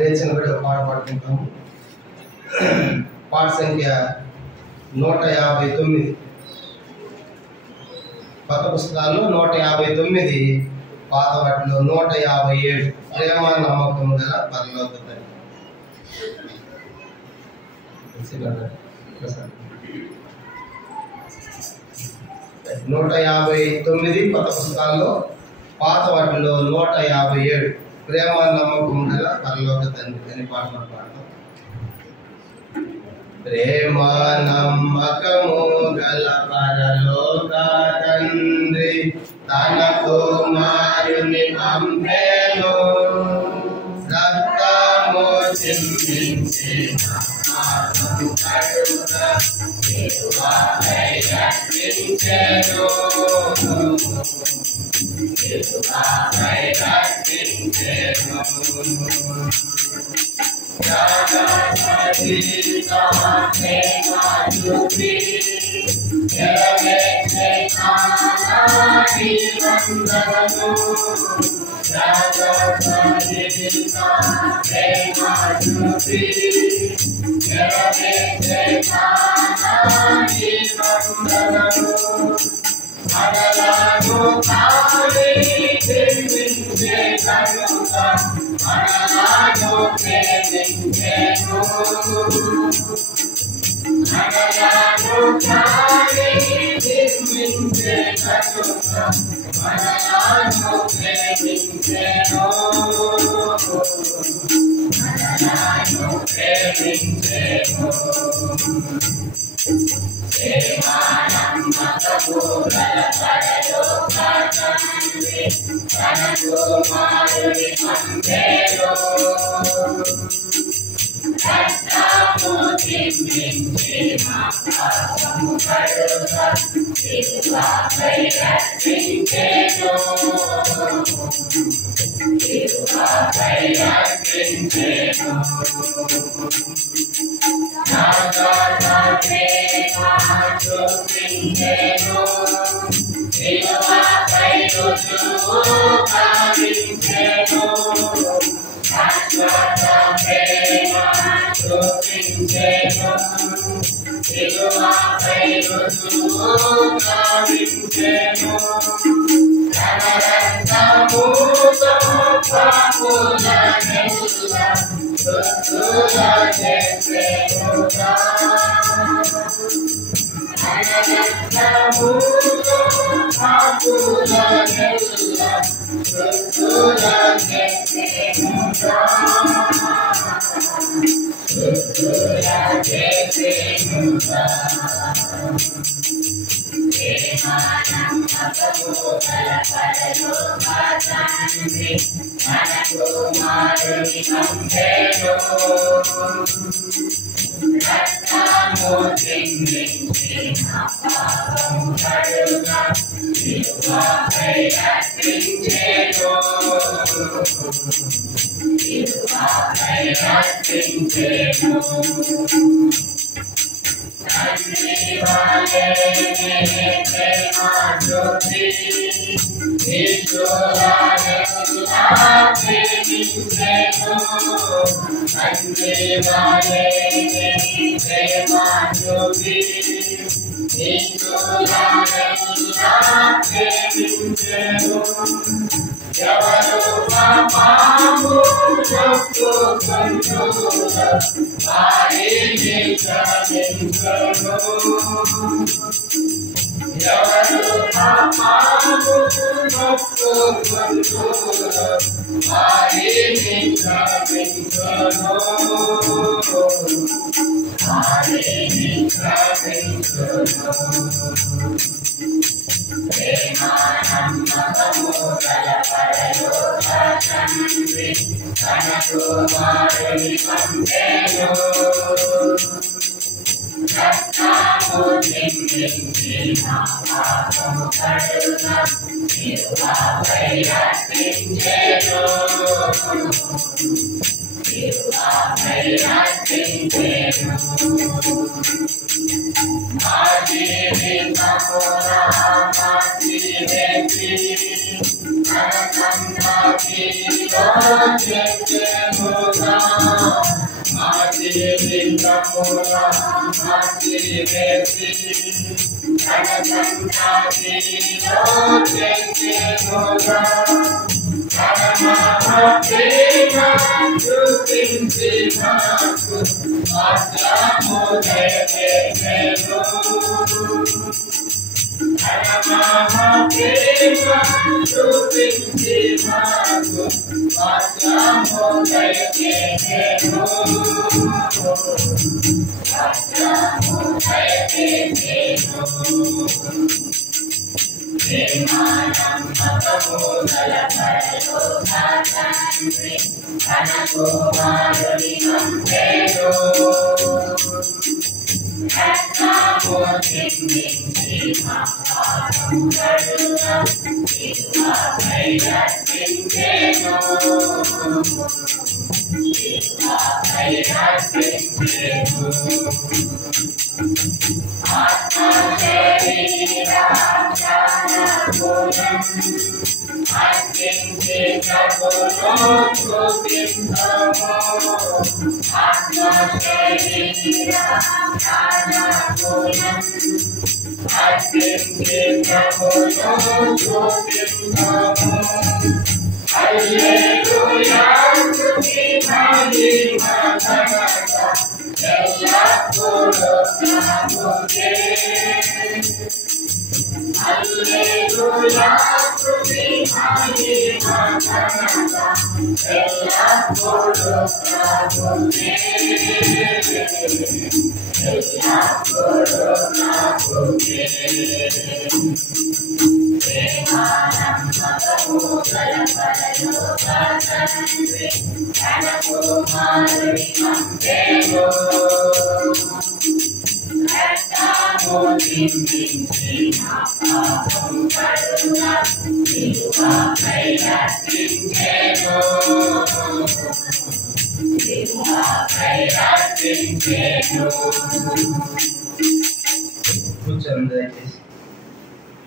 లేచిన బట్టి ఒక పాట పాడుకుంటాము. పాట సంఖ్య 159. కొత్త పుస్తకాల్లో 159, పాత వాటిలో 157. ప్రేమ నమ్మకం గల పరలోక తండ్రి. 159 కొత్త పుస్తకాల్లో, పాత వాటిలో 157. ప్రేమ నమ్మకం గల పరలోక తండ్రి అని పాట పాడతాం. ప్రేమ నమ్మకము గల పరలోక తండ్రి తన కుమారుని పంపెను. రక్తము చిందించి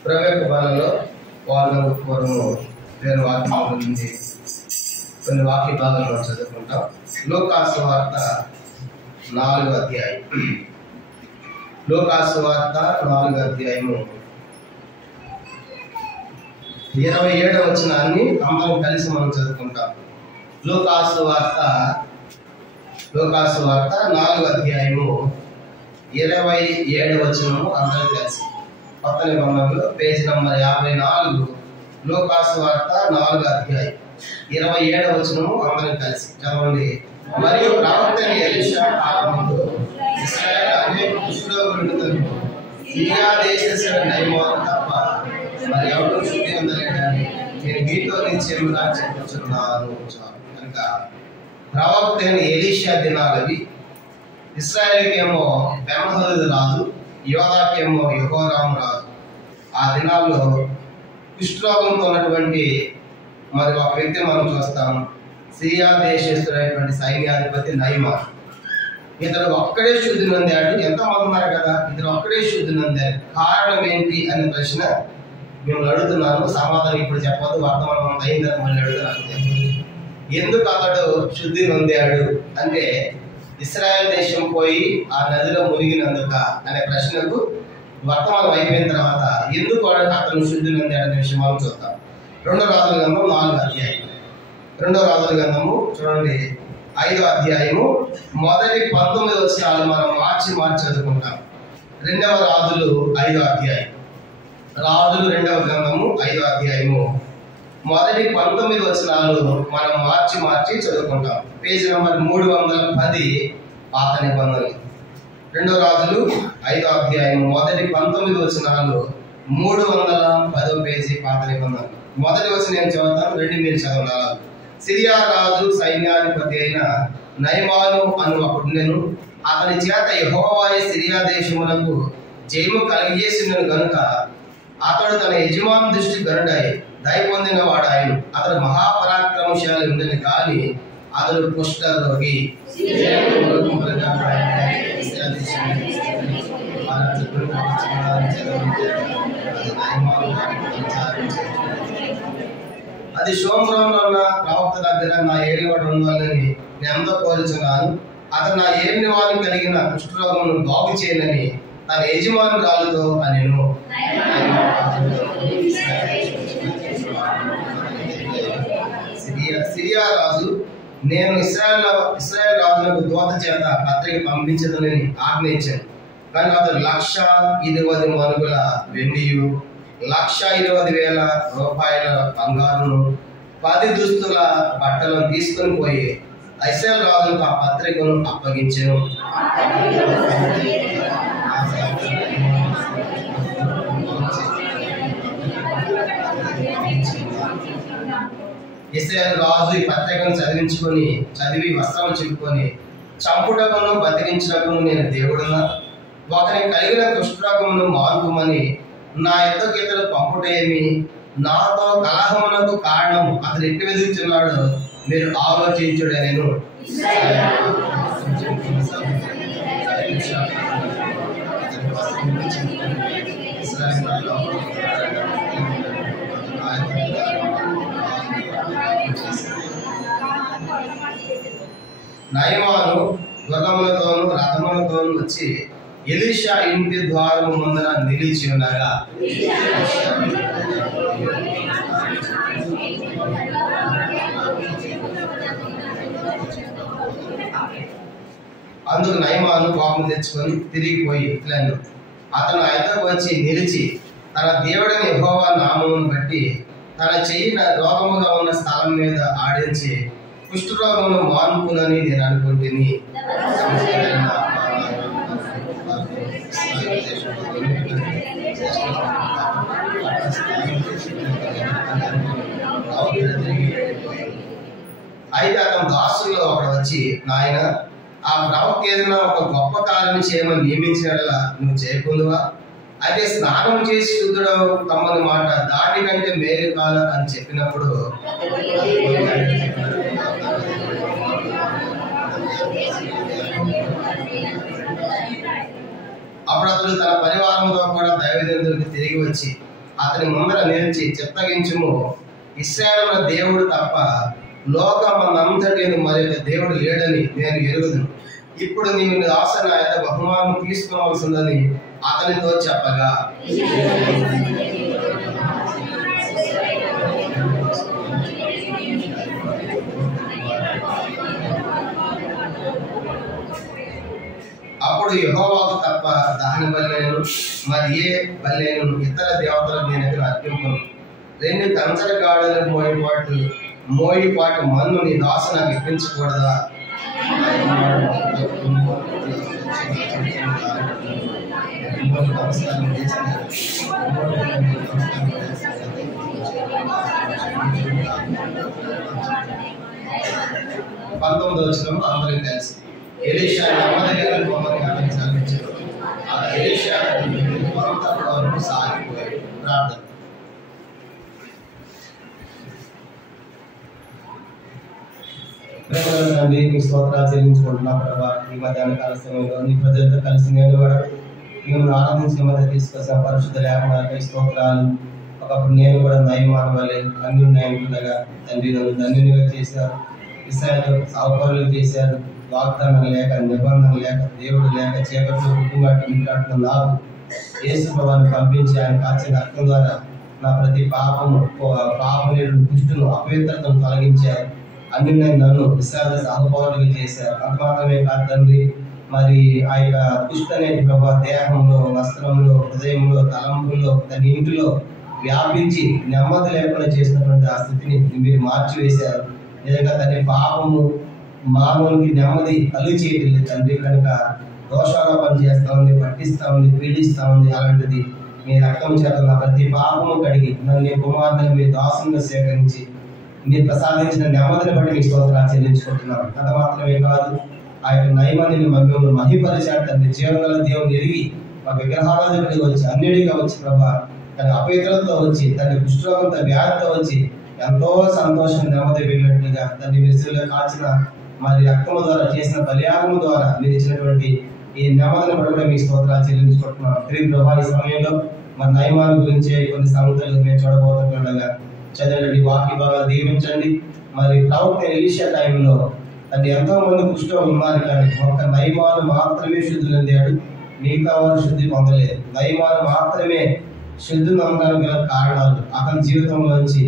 ప్రవేశ బాలలో వాళ్ళ పూర్వము నేను వాక్యం నుంచి కొన్ని వాక్య భాగాలు చదువుకుంటాం. లూకాసు వార్త 4వ అధ్యాయం. లూకాసు వార్త 4వ అధ్యాయము 27వ వచనాన్ని అందరం కలిసి మనం చదువుకుంటాం. లూకాసు వార్త 4వ అధ్యాయము 27వ వచనము అందరం కలిసి. కొత్త నిబంధనలో పేజీ నంబర్ 54. లూకాసు వార్త 4వ అధ్యాయం 27వ వచనము అందరం కలిసి చదవండి. మరియు ప్రవక్త ఎలీషా కాలమందు ఇశ్రాయేలు అనేక కుష్ఠరోగులుండుటను సిరియా దేశస్థుడైన నయమాను తప్ప మరి ఎవరు శుద్ధి పొందలేదని నేను మీతో నిశ్చయముగా చెప్పుచున్నాను. కనుక ప్రవక్త ఎలీషా దినాలవి. ఇశ్రాయేలుకేమో బెన్హదదు రాజు, యోదాకేమో యెహోరాము రాజు. ఆ దినాల్లో కుష్ఠరోగంతో ఉన్నటువంటి మరి ఒక వ్యక్తిని మనం చూస్తాం. సిరియా దేశస్థుడైనటువంటి సైన్యాధిపతి నయమాను. ఇతడు ఒక్కడే శుద్ధి నొందాడు. ఎంతమంది ఉన్నారు కదా, ఇతడు ఒక్కడే శుద్ధి నొందాడు. కారణం ఏంటి అనే ప్రశ్న మేము అడుగుతున్నాను. సమాధానం ఇప్పుడు చెప్పదు, వర్తమానం అయిందని మళ్ళీ అడుగుతున్నాను. ఎందుకు అతడు శుద్ధి నొందాడు అంటే ఇశ్రాయేల్ దేశం పోయి ఆ నదిలో మునిగినందుక అనే ప్రశ్నకు వర్తమానం అయిపోయిన తర్వాత ఎందుకు అతను శుద్ధి నొందాడు అనే విషయం మనం చూద్దాం. 2వ రాజుల గ్రంథం 4వ అధ్యాయం. 2వ రాజుల గ్రంథము చూడండి 5వ అధ్యాయము మొదటి 19 వచనాలు మనం మార్చి చదువుకుంటాం. 2వ రాజులు 5వ అధ్యాయం. రాజులు 2వ గ్రంథము 5వ అధ్యాయము మొదటి 19 వచనాలు మనం మార్చి చదువుకుంటాం. పేజీ నంబర్ 310 పాత నిబంధనలు. 2వ రాజులు 5వ అధ్యాయం మొదటి 19 వచనాలు 310వ పేజీ పాత నిబంధనలు. మొదటి వచనం నేను చదువుతాను, రెండు మీరు చదవాలి. సిరియా రాజు సైన్యాధిపతి అయిన నయమాను అను ఒకడునెను. అతని చేత యెహోవాయే సిరియా దేశములకు జయము కలిగజేసినను గనుక అతడు తన యజమాని దృష్టి గనుడై దయ పొందిన వాడాయను. అతడు మహాపరాక్రమశాలి ఉండని కానీ అతడు కుష్ఠరోగి. అది సోమరంలో ఉన్న ప్రవక్త దగ్గర నా ఏలివాడు ఉండాలని నేను ఎంతో కోరుచున్నాను. అతను నా ఏలిన వారిని కలిగిన కుష్ఠరోగమును బాగు చేయనని తన యజమానురాలతో అనెను. సిరియా రాజు, నేను ఇశ్రాయేల్ రాజులకు దూత చేత పత్రిక పంపించదని ఆజ్ఞయించాను. కానీ అతడు 1,20,000 మనుగుల వెండియు 1,20,000 రూపాయల బంగారును 10 దుస్తుల బట్టలను తీసుకొని పోయి ఇశ్రాయేల్ రాజులకు ఆ పత్రికను అప్పగించెను. ఇశ్రాయేలు రాజు ఈ పత్రికను చదివి వస్త్రం చెప్పుకొని, చంపుటకును బతికించుటకును నేను దేవుడున్నా, ఒకరికి కలిగిన కుష్ఠరోగమును మాన్పుమని నా యొద్దకు ఇతడు పంపుటేమి, నాతో కలహమునకు కారణం అతను ఎట్టి వెతుకుతున్నాడు, మీరు ఆలోచించుడనెను. నయమాను గుర్రములతోనూ రథములతోనూ వచ్చి ఎలీషా ఇంటి ద్వారము ముందర నిలిచి ఉండగా అందుకు నయమాను కోపం తెచ్చుకొని తిరిగిపోయి ఇట్లను అతను ఆయనకు వచ్చి నిలిచి తన దేవుడిని యెహోవా నామమును బట్టి తన చెయ్యి రోగముగా ఉన్న స్థలం మీద ఆడించి కుష్ఠరోగమును మాన్పునని నేను అనుకుంటుని. అయితే అతను దాసుల్లో ఒకడు వచ్చి, నాయన, ఆ ప్రవక్త ఏదైనా ఒక గొప్ప కార్యం చేయమని నియమించినట్లా నువ్వు చేయకుందువా? అయితే స్నానం చేసి శుద్ధుడవు కమ్మని మాట దాటి కంటే మేలు కాల అని చెప్పినప్పుడు అప్పుడు అతడు తన పరివారంతో కూడా దైవజనుడికి తిరిగి వచ్చి అతని ముందర నిలిచి, చిత్తగించుము, ఇశ్రాయేలుల దేవుడు తప్ప లోకమంతటి మరి దేవుడు లేడని నేను ఎరుగుదును. ఇప్పుడు నీవు దాసన ఆయన బహుమానం తీసుకోవాల్సిందని అతనితో చెప్పగా అప్పుడు యెహోవాకు తప్ప దహన బలియను మరి ఏ బలియను ఇతర దేవతలకు నేను అర్పింపను. 2 కంచర గాడుల మోయిపాటు మన్ను నీ దాసు నాకు ఇప్పించకూడదా? నమస్కారం చేసినారు. 19వ వచనం అందరం కలిసి ఎలీషా నమ్మదగిన బొమ్మని అతనికి సమర్పించారు. ఆ ఎలీషా వరకు సాగిపోయాడు. ప్రార్థన. తండ్రి, మీ స్తోత్రాలు చెల్లించుకుంటున్నా ప్రభా. ఈ మధ్యాహ్న కాల సమయంలో నీ ప్రజలతో కలిసి నేను కూడా మేము ఆరాధించిన మధ్య తీసుకొచ్చిన పరిశుద్ధ లేఖనాలపై స్తోత్రాలు. ఒకప్పుడు నేను కూడా నయమాను వల్లే అన్యుండగా తండ్రి నన్ను ధన్యునిగా చేశారు. ఇశ్రాయేలు సౌకర్యాలు చేశారు. వాగ్దానం లేక, నిబంధన లేక, దేవుడు లేక, చీకట్లో కుటుంబాన్ని నాకు యేసు ప్రభువుని పంపించి ఆయన కాచిన రక్తం ద్వారా నా ప్రతి పాపం దుష్టును అపవిత్రతను తొలగించారు. అన్ని నన్ను విశ్రాంత సహపౌరులుగా చేశారు. అంత మాత్రమే కాదు తండ్రి, మరి ఆ యొక్క దుష్టు అనేది ప్రభావ దేహంలో, వస్త్రంలో, హృదయంలో, తలంపుల్లో, తన ఇంటిలో వ్యాపించి నెమ్మది లేకుండా చేసినటువంటి ఆ స్థితిని మీరు మార్చివేశారు. నిజంగా తండ్రి, పాపము మానవునికి నెమ్మది కలుగు చేయలేదు తండ్రి. కనుక దోషారోపణ చేస్తా ఉంది, పట్టిస్తా ఉంది, పీడిస్తా ఉంది. అలాంటిది మీ రక్తం చేత నా ప్రతి పాపము కడిగి నన్ను కుమారుని మీ దాసునిగా సేకరించి మీరు ప్రసాదించిన నెమ్మదిని బట్టి మీ స్తోత్రాలు చెల్లించుకుంటున్నాను. అంత మాత్రమే కాదు, ఆ యొక్క నయమాన్ని మమ్మల్ని మహిపరిచాడు తండ్రి. జీవగల దేవుని ఎరిగి మా విగ్రహారాధకుడిగా వచ్చి అన్యుడిగా వచ్చి ప్రభా తన అపవిత్రతతో వచ్చి తన కుష్ఠరోగంతో వ్యాధితో వచ్చి ఎంతో సంతోషం నెమ్మది వెళ్ళినట్లుగా తండ్రి మీరు కాల్చిన మరి రక్తము ద్వారా చేసిన బలియాగము ద్వారా మీరు ఇచ్చినటువంటి ఈ నెమ్మదిని బట్టి కూడా మీ స్తోత్రాలు చెల్లించుకుంటున్నాం. తిరిగి ప్రభా ఈ సమయంలో మరి నయమాన్ గురించి కొన్ని సంగతులు మేము చూడబోతుండగా చదవండి, వాక్య భాగాలు దీవించండి. మరి ప్రవక్త ఎలీషా టైంలో అంటే ఎంతో మంది కుష్ఠరోగులు ఉన్నారు, కానీ ఒక నయమాను మాత్రమే శుద్ధి పొందాడు, మిగతా వారు శుద్ధి పొందలేదు. నయమాను మాత్రమే శుద్ధి నమ్మడానికి గల కారణాలు అతని జీవితంలోంచి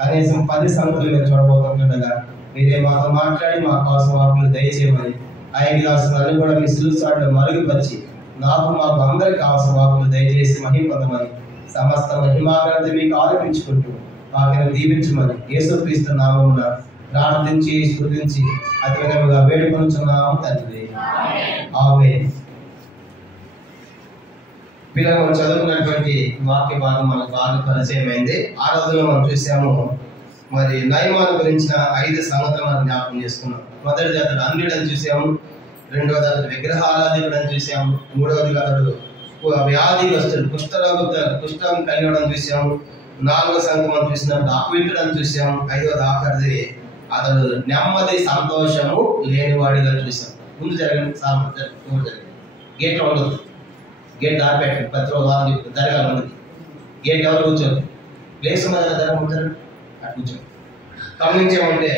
కనీసం 10 సంగతులు మేము చూడబోతుండగా మీరే మాతో మాట్లాడి మా కోసం వాటిని దయచేయమని, ఆయన రాసిన కూడా మీ సిలుసాడు మరుగుపరిచి మాకు అందరికి కావాల్సిన వాకులు దయచేసి మహిమపదమని, సమస్త మహిమాగ్రత మీకు ఆరోపించుకుంటూ వాటిని దీవించమని యేసుక్రీస్తు నామమున ప్రార్థించి స్తుతించి అతి విధముగా వేడుకొనుచున్నాము తండ్రి, ఆమేన్. పిల్లలు మనం చదువుకున్నటువంటి వాక్య భాగం మనకు బాగా పరిచయం అయింది. ఆ రోజుల్లో మనం చూసాము మరి నయమాను గురించిన 5 సంగతులు మనం జ్ఞాపకం చేసుకున్నాం. మొదటిది అతడు అన్యుడని చూసాము, రెండవది అతడు విగ్రహారాధికుడు అని చూసాము, మూడవదిగా అతడు వ్యాధిగ్రస్తుడు కుష్ఠం కలిగడం చూసాము, 4వ సంగతి మనం చూసినప్పుడు అపవిత్రుడు అని చూసాము, 5వది ఆఖరిది అతడు నెమ్మది సంతోషము లేనివాడిగా చూసాం. ముందు జరిగింది గేట్లో ఉండదు, గేట్ దారిపెట్టి ప్రతి రోజు జరగాలి ఉన్నది. గేట్ ఎవరు కూర్చోరు, ప్లేస్ ఉన్నది కదా కూర్చోరు, అటు కూర్చోరు. గమనించామంటే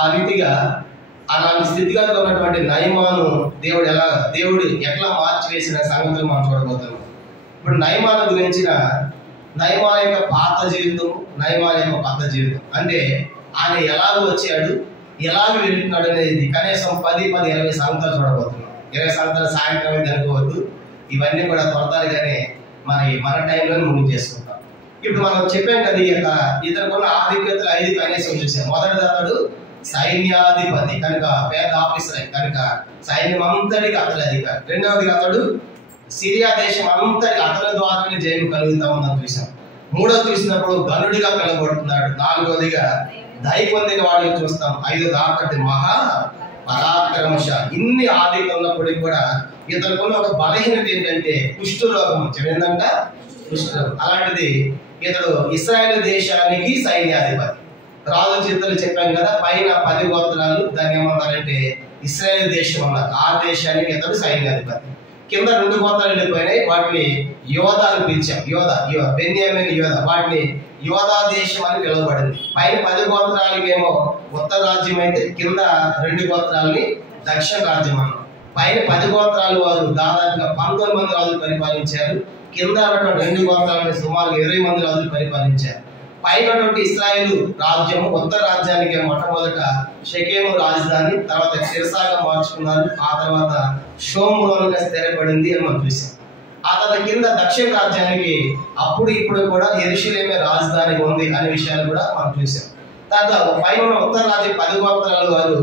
ఆ రీతిగా అలాంటి స్థితిగతిలో ఉన్నటువంటి నయమాను దేవుడు ఎట్లా మార్చివేసిన సంగతులు మనం చూడబోతున్నాం. ఇప్పుడు నయమాను గురించిన నయమాను యొక్క పాత జీవితం, నయమాను యొక్క కొత్త జీవితం అంటే ఆయన ఎలాగో వచ్చాడు, ఎలాగ వెళ్తున్నాడు అనేది కనీసం 10-20 సంగతులు చూడబోతున్నాం. 20 సంగతులు సాయంత్రం అయితే అనుకోవద్దు, ఇవన్నీ కూడా త్వరగానే మన టైంలో ముందు చేసుకుంటాం. ఇప్పుడు మనం చెప్పాం కదా, ఈ యొక్క ఇతరుకున్న ఆధిక్యతలు 5 కనీసం చూసాం. మొదటిది అతడు సైన్యాధిపతి కనుక, పేద ఆఫీసర్ కనుక సైన్యం అంతటికి అతడు అధికారి. రెండవది అతడు సిరియా దేశం అంతటికి అతని ద్వారానే జయం కలుగుతా ఉందని చూసాం. మూడవది చూసినప్పుడు గనుడిగా పిలువబడుతున్నాడు. 4వదిగా దయ పొందిన వాడిని చూస్తాం. 5వది ఆఖరి మహా పరాక్రమశాలి. ఇన్ని ఆధిక్యం ఉన్నప్పటికీ కూడా ఇతరుకున్న ఒక బలహీనత ఏంటంటే కుష్ఠరోగం. ఏంటంట కుష్ఠరోగం. అలాంటిది ఇతడు ఇశ్రాయేలు దేశానికి సైన్యాధిపతి. రాజు చిత్రాలు చెప్పాం కదా, పైన 10 గోత్రాలు దాన్ని ఏమన్నారంటే ఇశ్రాయేలు దేశం అన్నారు. ఆ దేశానికి ఇతడు సైన్యాధిపతి. కింద 2 గోత్రాలు వెళ్ళిపోయినాయి, వాటిని యోధాలు పిలిచాం. బెన్యామిన్ యోధ, వాటిని యోధా దేశం అని పిలువబడింది. పైన 10 గోత్రాలకేమో ఉత్తర రాజ్యం అయితే కింద 2 గోత్రాలని దక్షిణ రాజ్యం అన్నారు. పైన 10 గోత్రాలు వారు దాదాపుగా 19 మంది రాజులు పరిపాలించారు. కింద 2 గోత్రాలని సుమారు 20 మంది రాజులు పరిపాలించారు. పైన ఇశ్రాయేలు రాజ్యము ఉత్తర రాజ్యానికి మొట్టమొదట షెకెము రాజధాని, తర్వాత తిర్సాగా మార్చుకున్నారు. ఆ తర్వాత షోమ్రోనుగా స్థిరపడింది అని మనం చూసాం. ఆ తర్వాత కింద దక్షిణ రాజ్యానికి అప్పుడు ఇప్పుడు కూడా యెరూషలేమే రాజధాని ఉంది అనే విషయాలు కూడా మనం చూసాం. తర్వాత పైన ఉన్న ఉత్తర రాజ్యం 10 గోత్రాలు వారు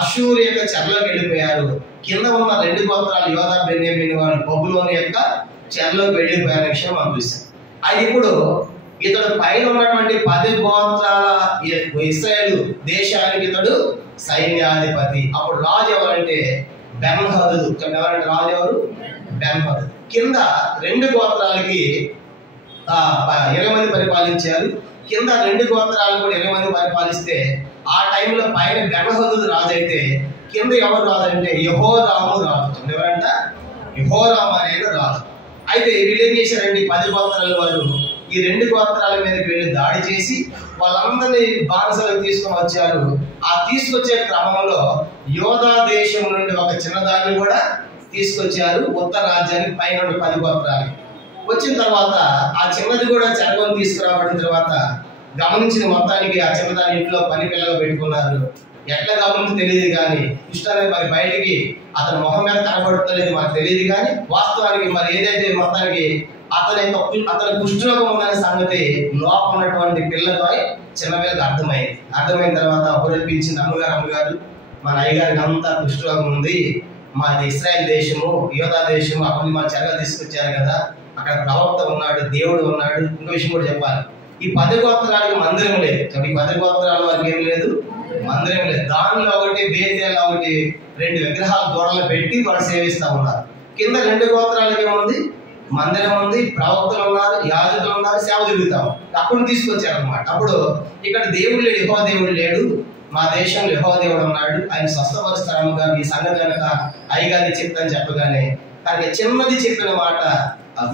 అషూరు యొక్క చెరలోకి వెళ్ళిపోయారు. కింద ఉన్న 2 గోత్రాలు యోధా బెన్యామీన్ వారు బబులోను యొక్క చెరలోకి వెళ్ళిపోయారు విషయం మనం చూసాం. అది ఇప్పుడు ఇతడు పైన ఉన్నటువంటి 10 గోత్రాల ఇశ్రాయేలు దేశానికి ఇతడు సైన్యాధిపతి. అప్పుడు రాజు ఎవరంటే బెన్హదదు. ఎవరంటే రాజు ఎవరు? బెన్హదదు. కింద 2 గోత్రాలకి 20 మంది పరిపాలించారు. కింద 2 గోత్రాలు కూడా 20 మంది పరిపాలిస్తే ఆ టైంలో పైన బెన్హదదు రాజు అయితే కింద ఎవరు రాజు అంటే యెహోరాము రాజు. ఎవరంట? యెహోరాము అనేది రాజు. అయితే వీళ్ళు ఏం చేశారండి, 10 గోత్రాల వారు ఈ 2 గోత్రాల మీదకి వెళ్ళి దాడి చేసి వాళ్ళందరినీ బానిసలకు తీసుకొని వచ్చారు. ఆ తీసుకొచ్చే క్రమంలో యోధా దేశం నుండి ఒక చిన్నదాన్ని కూడా తీసుకొచ్చారు ఉత్తర రాజ్యానికి పైన 10 గోత్రాలకి. వచ్చిన తర్వాత ఆ చిన్నది కూడా చెరగొని తీసుకురాబడిన తర్వాత గమనించిన మొత్తానికి ఆ చిన్నదాని ఇంట్లో పని పిల్లగా పెట్టుకున్నారు. ఎట్లా గమనించి తెలియదు కానీ కుష్ఠాన్ని మరి బయటికి అతని మొహం మీద కనబడుతులేదు మనకు తెలియదు, కానీ వాస్తవానికి మరి ఏదైతే మొత్తానికి అతని కుష్ఠరోగం ఉందనే సంగతి లోపల ఉన్నటువంటి పిల్లతో చిన్న పిల్లకి అర్థమైంది. అర్థమైన తర్వాత ఒకరోజు పిలిచింది, అమ్మగారు మన అయ్యగారికి అంతా కుష్ఠరోగం ఉంది, మాది ఇశ్రాయేల్ దేశము యోధా దేశము, అప్పుడు మన చెరగా తీసుకొచ్చారు కదా, అక్కడ ప్రవక్త ఉన్నాడు, దేవుడు ఉన్నాడు. ఇంకో విషయం కూడా చెప్పాలి, ఈ 10 గోత్రాలకు మందిరం లేదు. ఈ 10 గోత్రాల వారికి ఏం లేదు, మందిరం లేదు. దానిలో ఒకటి బేతేల ఒకటి 2 విగ్రహాల దూడలు పెట్టి వాడు సేవిస్తా ఉన్నారు. కింద 2 గోత్రాలకి ఏముంది, మందిరం ఉంది, ప్రవక్తలు ఉన్నారు, యాజకులు ఉన్నారు, సేవ జరుగుతాం. అప్పుడు తీసుకొచ్చారు అనమాట. అప్పుడు ఇక్కడ దేవుడు లేడు, యెహోవా దేవుడు లేడు, మా దేశంలో యెహోవా దేవుడు ఉన్నాడు, ఆయన స్వస్థపరుస్తాము గారు, ఈ సంగతి కనుక అయ్యగారి చెప్తాను చెప్పగానే తనకి చిన్నది చెప్పిన మాట,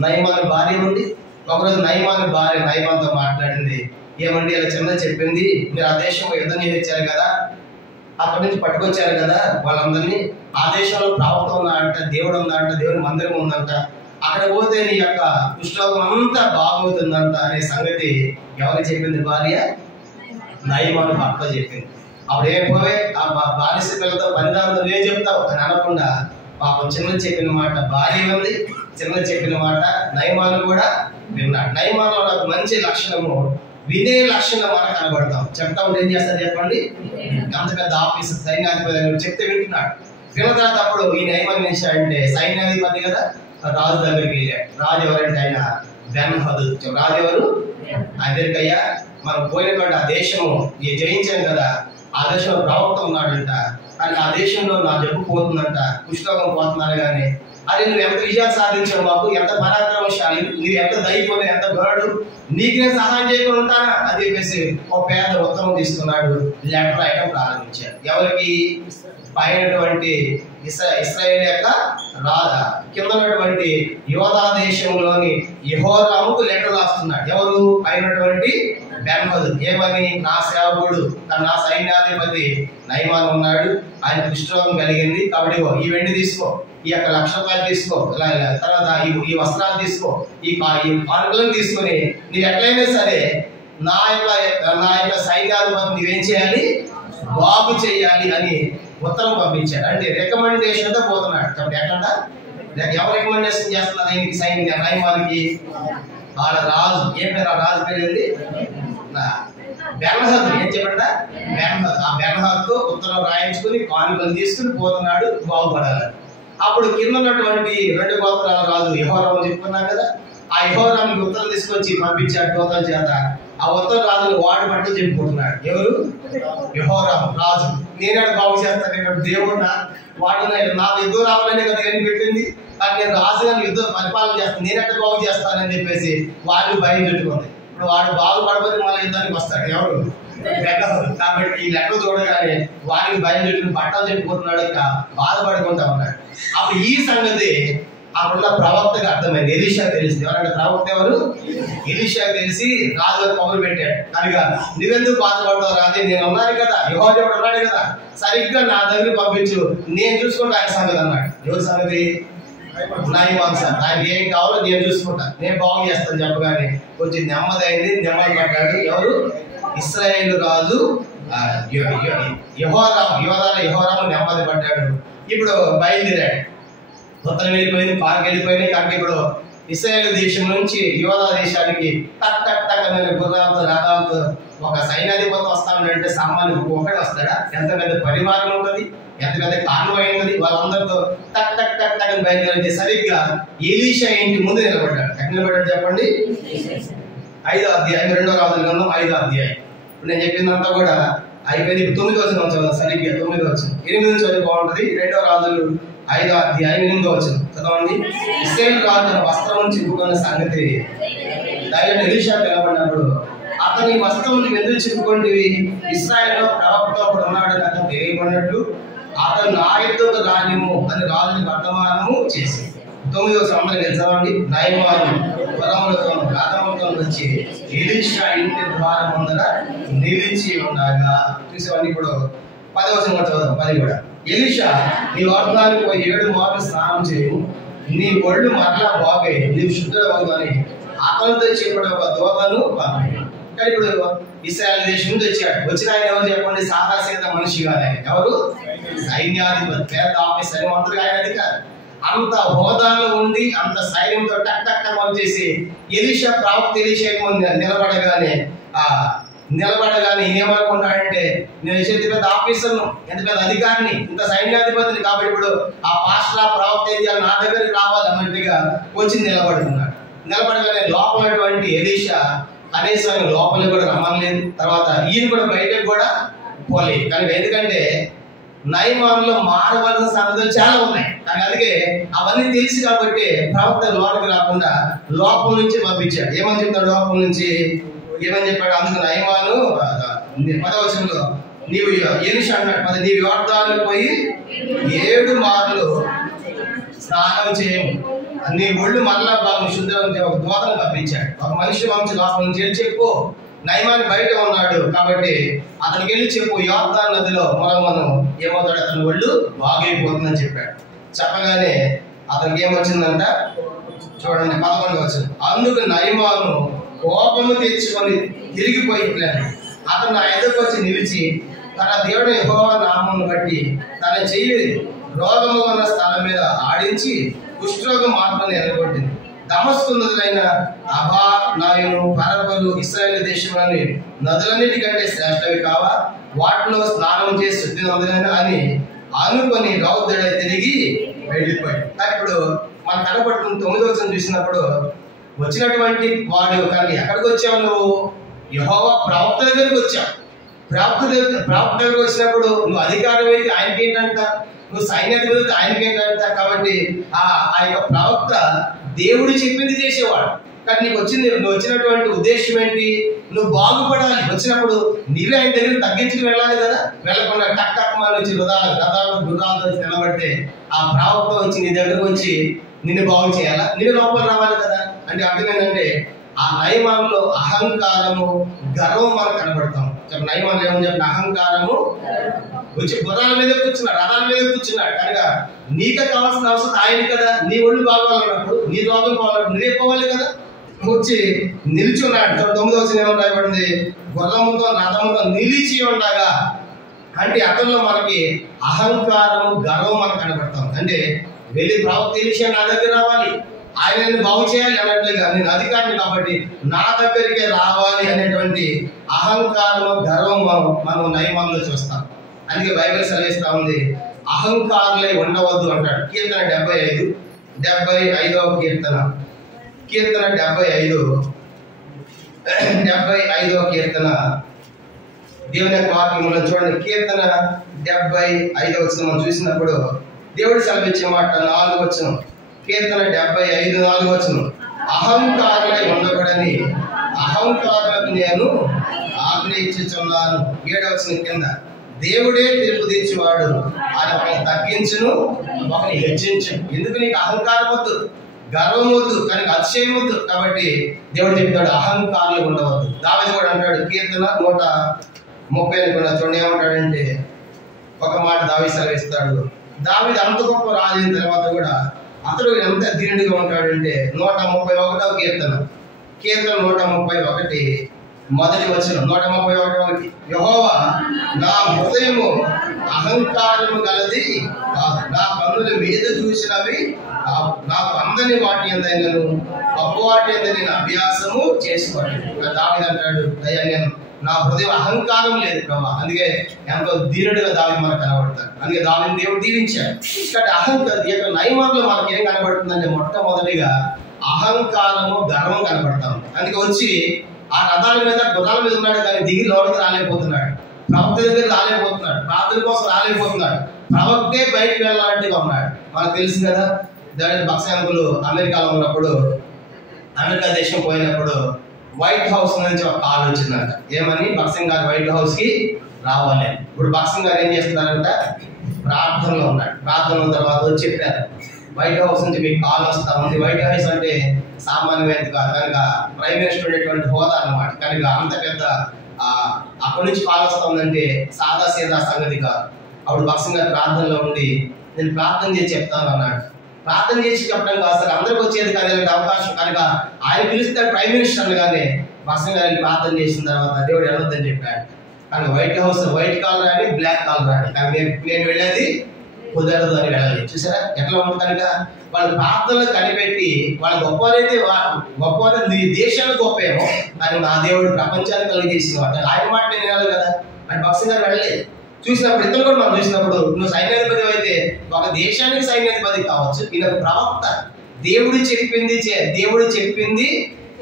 నయమాను భార్య ఉంది. ఒకరోజు నయమాను భార్య నయమాన్తో మాట్లాడింది, ఏమండి ఇలా చిన్నది చెప్పింది, మీరు ఆ దేశంలో యుద్ధం చేయించారు కదా, అక్కడి నుంచి పట్టుకొచ్చారు కదా వాళ్ళందరినీ, ఆ దేశంలో ప్రవక్త ఉన్నాడంట, దేవుడు ఉందంట, దేవుని మందిరం ఉందంట, అక్కడ పోతే నీ యొక్క కుష్ఠరోగం అంతా బాగవుతుందంట అనే సంగతి ఎవరు చెప్పింది? భార్య నయమాను భర్త చెప్పింది. అప్పుడు ఏమైపోవే ఆ బానిస పిల్లతో పనిదారులు ఏం చెప్తావు అని అనకుండా పాపం చిన్న చెప్పిన మాట భార్య ఉంది, చిన్న చెప్పిన మాట నయమాను కూడా విన్నాడు. నయమానులో నాకు మంచి లక్షణము, వినే లక్షణం మనకు కనబడతాం. చెప్తా ఉంటే ఏం చేస్తారు చెప్పండి? అంత పెద్ద ఆఫీసర్ సైన్యాధిపతి చెప్తే వింటున్నాడు. విన్న తర్వాత అప్పుడు ఈ నయమాను ఏం చేశాడంటే, సైన్యాధిపతి కదా, రాజు దగ్గరికి వెళ్ళాడు. రాజు ఎవరంటే ఆయన బెన్హదద్. రాజు ఎవరు? ఆయన దగ్గరికి, అయ్యా మనం పోయినటువంటి ఆ దేశము జయించాం కదా, ఆ దేశంలో ప్రవక్త ఉన్నాడంట, కానీ ఆ దేశంలో నా జబ్బు పోతుందంట, కుష్ఠరోగం పోతున్నారు. కానీ అది నువ్వు ఎంత విజయాలు సాధించావు, మాకు ఎంత పరాక్రమశాలి, నువ్వు ఎంత ధైర్యం, ఎంత గరుడు, నీకు నేను సహాయం చేయకుండా ఉంటానా అని చెప్పేసి ఒక పేద ఉత్తరం తీసుకున్నాడు, లెటర్ రాయడం ప్రారంభించాడు. ఎవరికి? పైనటువంటి ఇశ్రాయేలు యొక్క రాజా కింద ఉన్నటువంటి యోధా దేశంలోని యెహోరాముకు లెటర్ రాస్తున్నాడు. ఎవరు? పైనటువంటి బెన్హదద్. ఏమని? నా సేవకుడు, నా సైన్యాధిపతి నయమాను ఉన్నాడు, ఆయన కుష్ఠరోగం కలిగింది, కాబట్టి ఈ వెండి తీసుకో, ఈ యొక్క ₹1,00,000 తీసుకో, తర్వాత ఈ వస్త్రాలు తీసుకో, ఈ కానుకలను తీసుకొని నీవు ఎట్లయినా సరే నా యొక్క సైన్యాధిపతి నీవేం చేయాలి? బాగు చేయాలి అని ఉత్తరం పంపించాడు. అంటే రికమెండేషన్ తో పోతున్నాడు. కాబట్టి ఎట్లా ఎవరు రికమెండేషన్ చేస్తున్నారు ఆయనకి? సైన్య నయమానికి వాళ్ళ రాజు. ఏం పేరు? ఆ రాజు పేరు ఏంది? బెన్హదద్. ఏం చెప్పాడ? బెన్హదద్. ఆ బెన్హదద్ ఉత్తరం రాయించుకుని కానుకలు తీసుకుని పోతున్నాడు బాగుపడాలని. అప్పుడు కింద ఉన్నటువంటి 2 గోత్రాల రాజు యెహోరాము చెప్పుకున్నాం కదా, ఆ యెహోరాముకి ఉత్తరం తీసుకొచ్చి పంపించాడు దూతల చేత. ఆ ఉత్తర రాజును వాడు పట్టు చెప్పుకుంటున్నాడు. ఎవరు? యెహోరాము రాజు. నేనాడు బాగు చేస్తాను, దేవుడు వాడు నాకు యుద్ధం రావాలనే కదా ఏం పెట్టింది, కానీ నేను రాజుగా యుద్ధం పరిపాలన చేస్తాను, నేనట్టు బాగు చేస్తానని చెప్పేసి వాళ్ళు భయం పెట్టుకుంది. ఇప్పుడు వాడు బాగుపడబోతే మళ్ళీ యుద్ధానికి వస్తాడు. ఎవరు? బెన్హదద్. కాబట్టి ఈ లెక్క చూడగానే వాడికి భయం పెట్టుకుని పట్టాలు చెప్పుకుంటున్నాడు, ఇంకా బాధపడుకుంటా ఉన్నాడు. అప్పుడు ఈ సంగతి అప్పుడున్న ప్రవక్తకు అర్థమైంది. ఎలీషా తెలిసింది. ఎవరంటే ప్రవక్త ఎవరు? ఎలీషా తెలిసి రాజు కబురు పెట్టాడు. కనుక నువ్వెందుకు బాధపడతావు రాజు, నేను ఉన్నాను కదా, యెహోవా దేవుడు ఉన్నాడు కదా, సరిగ్గా నా దగ్గర పంపించు, నేను చూసుకుంటా ఆయన సంగతి అన్నాడు. ఎవరి సంగతి? నయమాను సార్. ఆయనకి ఏం కావాలో నేను చూసుకుంటా, నేను బాగు చేస్తాను చెప్పగానే కొంచెం నెమ్మదైంది, నెమ్మది పడ్డాడు. ఎవరు? ఇశ్రాయేలు రాజు యెహోరాము నెమ్మది పడ్డాడు. ఇప్పుడు బయలుదేరాడు. ఉత్తరం వెళ్ళిపోయింది, పార్క్ వెళ్ళిపోయింది. కాబట్టి ఇప్పుడు ఇశ్రాయేలు దేశం నుంచి యోధా దేశానికి టక్ టక్ టక్ అనే గుర్రాలతో రథాలతో ఒక సైన్యాధిపతి వస్తానంటే సామాన్యుడు ఒకటి వస్తాడా? ఎంత పెద్ద పరివారం ఉంటుంది, ఎంత పెద్ద కాన్వాయ్ ఉంటుంది. వాళ్ళందరితో టక్ టక్ టక్ టక్ అని బయలుదేరి సరిగ్గా ఎలీషా ఇంటి ముందు నిలబడ్డాడు. ఎక్కడ నిలబడ్డాడు చెప్పండి? 5వ అధ్యాయం 2వ రాజుల గ్రంథం 5వ అధ్యాయం. ఇప్పుడు నేను చెప్పిందంతా కూడా అయిపోయింది. 9వ వచనం చదువు, సరిగ్గా 9వ వచనం. 8 నుంచి చదివి బాగుంటుంది. 2వ రాజులు 5వ అధ్యాయం 8వ వచనం చదవండి. ఇశ్రాయేలు రాజు తన వస్త్రం చింపుకున్న సంగతి దైవజనుడు ఎలీషా నిలబడినప్పుడు, అతని వస్త్రం ఎందుకు చింపుకుంటేవి? ఇశ్రాయేలులో ప్రవక్త ఒకడు ఉన్నాడని అతను తెలియబడినట్లు అతను నా యుద్ధకు రానిము అని రాజుని వర్తమానము చేసి. 9వ సంవత్సరం చదవండి. నయమాను పొలములతో రథములతో వచ్చి ఎలీషా ఇంటి ద్వారం ముందర నిలిచి ఉండగా చూసేవాడిని. ఇప్పుడు 10వ వచనం చదువుతాం. 10 కూడా. ఎలీషా నీ వర్గానికి పోయి 7 మార్లు స్నానం చేయు, నీ ఒళ్ళు మరలా బాగే, నీవు శుద్ధుడవు అని అతనితో చెప్పడం ఒక దూతను పంపాడు. కానీ ఇప్పుడు ఇశ్రాయేలు దేశం నుంచి వచ్చాడు. వచ్చిన ఆయన ఎవరు చెప్పండి? సాదాసీద మనిషి కాదు ఆయన. ఎవరు? సైన్యాధిపతి, పేద ఆఫీసర్, మంత్రి ఆయన అధికారి. అంత హోదాలో ఉండి అంత సైన్యంతో టక్ టక్ టక్ చేసి ఎలీషా ప్రవక్త ఎలీషా నిలబడగానే ఏమనుకున్నాడంటే, నేను ఎంత పెద్ద ఆఫీసర్ను, ఎంత పెద్ద అధికారిని, ఇంత సైన్యాధిపతిని, కాబట్టి ఇప్పుడు ఆ పాస్టర్ ఆ ప్రవక్త ఏం చేయాలి, నా దగ్గరికి రావాలి అన్నట్టుగా వచ్చి నిలబడుతున్నాడు. నిలబడగానే లోపలటువంటి ఎలీషా కనీసం ఆయన లోపలికి కూడా రమ్మలేదు. తర్వాత ఈయన కూడా బయటకు కూడా పోలేదు. కానీ ఎందుకంటే నయమానులో మారవలసిన సంగతులు చాలా ఉన్నాయి. కానీ అందుకే అవన్నీ తెలిసి కాబట్టి ప్రవక్త లోపలికి రాకుండా లోపల నుంచి పంపించాడు. ఏమని చెప్తాడు? లోపల నుంచి ఏమని చెప్పాడు? అందుకు నయమాను 10వ వచనంలో నీవు ఎలిషా అన్నాడు, నీవు యోర్దాను పోయి 7 మార్లు స్నానం చేయము, నీ ఒళ్ళు మరలా బాగా శుద్ధం. ఒక దూతను పంపించాడు, ఒక మనిషి వంశ లోపల నుంచి వెళ్ళి చెప్పు, నయమాని బయట ఉన్నాడు కాబట్టి అతనికి వెళ్ళి చెప్పు, యోర్దాను నదిలో మనం ఏమవుతాడు, అతని ఒళ్ళు బాగైపోతుందని చెప్పాడు. చెప్పగానే అతనికి ఏమొచ్చిందంట చూడండి, 11వ వచనం. అందుకు నయమాను కోపము తెచ్చుకొని తిరిగిపోయిట్లేదు. అతను నా ఎదురుకు వచ్చి నిలిచి తన దేవుడు యెహోవా నామమును బట్టి తన చెయ్యి రోగము ఉన్న స్థలం మీద ఆడించి కుష్ఠరోగం మాత్రం ఎరగొట్టింది. దమస్కు నదులైన అబా, నాయును, పరబలు ఇశ్రాయేలు దేశంలోని నదులన్నిటికంటే శ్రేష్టవి కావా, వాటిలో స్నానం చేసి శుద్ధి నదులైన అని అనుకొని రౌద్రుడై తిరిగి వెళ్ళిపోయాడు. ఇప్పుడు మనం కనపడుతున్న 9వ వచనం చూసినప్పుడు వచ్చినటువంటి వాడు కానీ ఎక్కడికి వచ్చావు, నువ్వు యెహోవా ప్రవక్త దగ్గరికి వచ్చావు. ప్రవక్త దగ్గరికి వచ్చినప్పుడు నువ్వు అధికారం అయితే ఆయనకి ఏంటంట, నువ్వు సైన్యాధిపతి ఆయనకి ఏంటంట. కాబట్టి ఆ యొక్క ప్రవక్త దేవుడు చెప్పింది చేసేవాడు. కానీ నీకు నువ్వు వచ్చినటువంటి ఉద్దేశం ఏంటి, నువ్వు బాగుపడాలి. వచ్చినప్పుడు నీవే ఆయన దగ్గర తగ్గించుకుని వెళ్ళాలి కదా. వెళ్ళకుండా టక్ టక్ మాని వచ్చి గుర్రాలు నిలబడితే ఆ ప్రవక్త వచ్చి నీ దగ్గరకు వచ్చి నిన్ను బాగు చేయాలా, నిన్ను లోపల రావాలి కదా. అంటే అర్థం ఏంటంటే ఆ నయమానంలో అహంకారము, గర్వం మనకు కనబడతాం. నయమానం ఏమని చెప్పిన అహంకారము వచ్చి గుర్రాల మీద కూర్చున్నాడు, రథాల మీద కూర్చున్నాడు. కనుక నీకు కావాల్సిన అవసరం ఆయన కదా. నీ ఒళ్ళు బాగోవాలన్నప్పుడు, నీ రోగం పోవాలన్నప్పుడు నువ్వే పోవాలి కదా. వచ్చి నిల్చున్నాడు. 9వ వచనం ఏమని రాయబడింది, గుర్రముతో రథముతో నిలిచి ఉండగా. అంటే అతనిలో మనకి అహంకారము, గర్వం మనకు కనబడతాం. అంటే వెళ్ళి ప్రవక్త ఎలీషా నా దగ్గర రావాలి, ఆయనని బాగు చేయాలి అన్నట్లుగా, నేను అధికారిని కాబట్టి నా దగ్గరికే రావాలి అనేటువంటి అహంకారము, గర్వం మనం నయమానంలో చూస్తాం. అందుకే బైబిల్ సెలవిస్తా ఉంది, అహంకారులై ఉండవద్దు అంటాడు. కీర్తన 75వ కీర్తన 75వ కీర్తన దేవుని యొక్క వాక్యంలో చూడండి. కీర్తన 75వ వచనం మనం చూసినప్పుడు దేవుడు సెలవిచ్చే మాట 4వ వచనం. కీర్తన 75 4వ వచనం. అహంకారులై ఉండకూడని అహంకారులకు నేను ఆజ్ఞయించుచున్నాను. 7వ వచనం కింద దేవుడే తీర్పు తీర్చేవాడు, ఆయన ఒకరిని తగ్గించును, ఒకరిని హెచ్చించును. ఎందుకు నీకు అహంకారం వద్దు, గర్వం వద్దు, కానీ అతిశయం వద్దు. కాబట్టి దేవుడు చెప్తాడు అహంకారులు ఉండవద్దు. దావీదు కూడా అంటాడు, కీర్తన 130 కూడా చూడండి ఏమంటాడంటే, ఒక మాట దావీదు సెలవిస్తాడు. దావీదు అంత గొప్ప రాజు అయిన తర్వాత కూడా అతడు ఎంత దీనుడిగా ఉంటాడంటే 131వ కీర్తన 131 మొదటి వచనం. 131 యెహోవా నా హృదయము అహంకారము గలది కాదు, నా కన్నుల మీద చూసినవి నాకు అందని వాటి ఎందైనను గొప్ప వాటి ఎందు నేను అభ్యాసము చేసుకోవాలి. దావీదు అంటాడు, అయ్యా నేను నా హృదయం అహంకారం లేదు ప్రభా. అందుకే ఎంతో దీనుడిగా దావీదు మనకు కనబడతాడు. అందుకే దావీదుని దేవుడు దీవించాడు. కాబట్టి అహంకారం ఈ యొక్క నయమానంలో మనకి ఏం కనబడుతుందంటే, మొట్టమొదటిగా అహంకారము, గర్వం కనబడతాం. అందుకే వచ్చి ఆ రథాల మీద గుర్రాల మీద ఉన్నాడు, కానీ దిగి లోపలికి రాలేకపోతున్నాడు. ప్రవక్త దగ్గర రాలేకపోతున్నాడు, ప్రార్థన కోసం రాలేకపోతున్నాడు. ప్రవక్తే బయటకు వెళ్ళాలంటేగా ఉన్నాడు. మనకు తెలుసు కదా, దాని బక్సాంకులు అమెరికాలో ఉన్నప్పుడు, అమెరికా దేశం పోయినప్పుడు వైట్ హౌస్ నుంచి ఒక కాల్ వచ్చిందంట. ఏమని, బక్సింగ్ గారు వైట్ హౌస్ కి రావాలి. ఇప్పుడు బక్సింగ్ గారు ఏం చేస్తున్నారంట, ప్రార్థనలో ఉన్నాడు. ప్రార్థనల తర్వాత వచ్చి చెప్పారు, వైట్ హౌస్ నుంచి మీకు కాల్ వస్తా ఉంది. వైట్ హౌస్ అంటే సామాన్యమైనది కాదు, కనుక ప్రైమ్ మినిస్టర్ ఉండేటువంటి హోదా అన్నమాట. కనుక అంత పెద్ద అక్కడి నుంచి కాల్ వస్తా ఉందంటే సాదా సీదా సంగతి కాదు. అప్పుడు బక్సింగ్ గారు ప్రార్థనలో ఉండి, నేను ప్రార్థన చేసి చెప్తాను అన్నాడు. ప్రార్థన చేసి చెప్పడం కాదు సార్, అందరికి వచ్చేది కానీ అవకాశం. కనుక ఆయన పిలుస్తాడు ప్రైమ్ మినిస్టర్ అనగానే బక్సింగ్ గారిని ప్రార్థన చేసిన తర్వాత దేవుడు వెళ్ళొద్దని చెప్పాడు. కానీ వైట్ హౌస్ వైట్ కాలర్ రాని, బ్లాక్ కాలర్ రాని, కానీ నేను వెళ్ళేది కుదరదు అని వెళ్ళాలి. చూసారా ఎట్లా ఉంటుంది. కనుక వాళ్ళ ప్రార్థనలు కనిపెట్టి వాళ్ళ గొప్పవారైతే గొప్పవారు దేశానికి గొప్పేమో, కానీ నా దేవుడు ప్రపంచాన్ని కలిగేసిన వాడు. ఆయన మాట నేను వెళ్ళాలి కదా. అంటే బక్సింగ్ గారు వెళ్ళలేదు. చూసినప్పుడు ఇతరులు కూడా మనం చూసినప్పుడు, నువ్వు సైన్యాధిపతి అయితే ఒక దేశానికి సైన్యాధిపతి కావచ్చు. ఈయన ప్రవక్త, దేవుడు చెప్పింది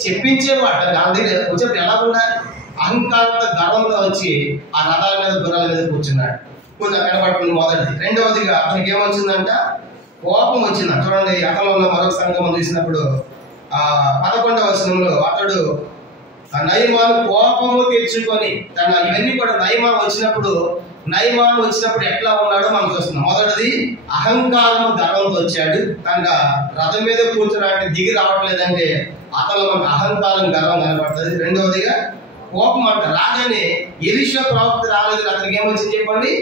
చెప్పించేవాడు. నా దగ్గర వచ్చేప్పుడు ఎలా ఉండాలి, అహంకారంతో గర్వంతో వచ్చి ఆ రథాల మీద గుర్రాల మీద కూర్చున్నాడు. కొంచెం కనబడుతుంది మొదటిది. రెండవదిగా అతనికి ఏమొచ్చిందంట, కోపం వచ్చిందంట. చూడండి, అతనిలో ఉన్న మరొక సంఘం చూసినప్పుడు 11వ వచనంలో అతడు ఆ నయమాను కోపము తెచ్చుకొని ఇవన్నీ కూడా నయమాను వచ్చినప్పుడు ఎట్లా ఉన్నాడో మనం చూస్తున్నాం. మొదటిది అహంకారము గర్వంతో వచ్చాడు కనుక రథం మీద కూర్చోడానికి దిగి రావట్లేదంటే అతను మనకు అహంకారం గర్వం కనబడుతుంది. రెండవదిగా కోపం అంట. రాగానే ఎలీషా ప్రవక్త రాలేదు, అతనికి ఏమొచ్చింది చెప్పండి?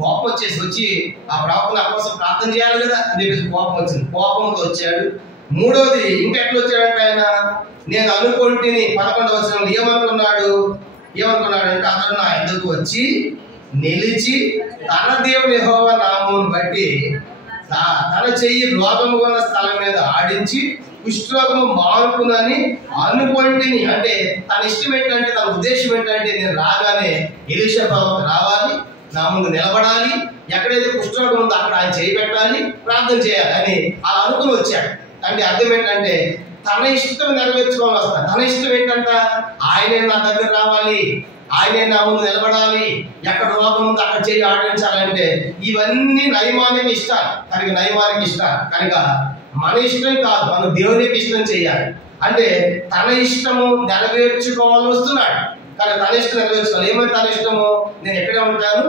కోపం వచ్చి ఆ ప్రవక్త నా కోసం ప్రార్థన చేయాలి కదా అని చెప్పేసి కోపం వచ్చింది, కోపంతో వచ్చాడు. మూడవది ఇంకెట్లా వచ్చాడంటే ఆయన నేను అనుకుంటుని 11వ వచనంలో ఏమనుకున్నాడంటే అతను నా ఎదురుకు వచ్చి నిలిచి తన దేవుని యెహోవా నామమును బట్టి తన చెయ్యి రోగము ఉన్న స్థలం మీద ఆడించి కుష్ఠరోగము మానుకునని అనుకుంటుని. అంటే తన ఇష్టం ఏంటంటే, తన ఉద్దేశం ఏంటంటే నేను రాగానే ఎలీషా ప్రవక్త రావాలి, నా ముందు నిలబడాలి, ఎక్కడైతే కుష్ఠరోగం ఉందో అక్కడ ఆయన చేయి పెట్టాలి, ప్రార్థన చేయాలి అని అలా అనుకుని వచ్చాడు. అంటే అర్థం ఏంటంటే తన ఇష్టం నెరవేర్చుకోవాలి వస్తాడు. తన ఇష్టం ఏంటంట, ఆయనే నా దగ్గర రావాలి, ఆయనే నా ముందు నిలబడాలి, ఎక్కడ రోగం ఉందో అక్కడ చేయి ఆడించాలంటే ఇవన్నీ నయమానికి ఇష్టాలు కనుక మన ఇష్టం కాదు, మన దేవునికి ఇష్టం చేయాలి. అంటే తన ఇష్టము నెరవేర్చుకోవాలని వస్తున్నాడు కానీ తన ఇష్టం నెరవేర్చుకోవాలి. ఏమైనా తన ఇష్టము, నేను ఎక్కడే ఉంటాను,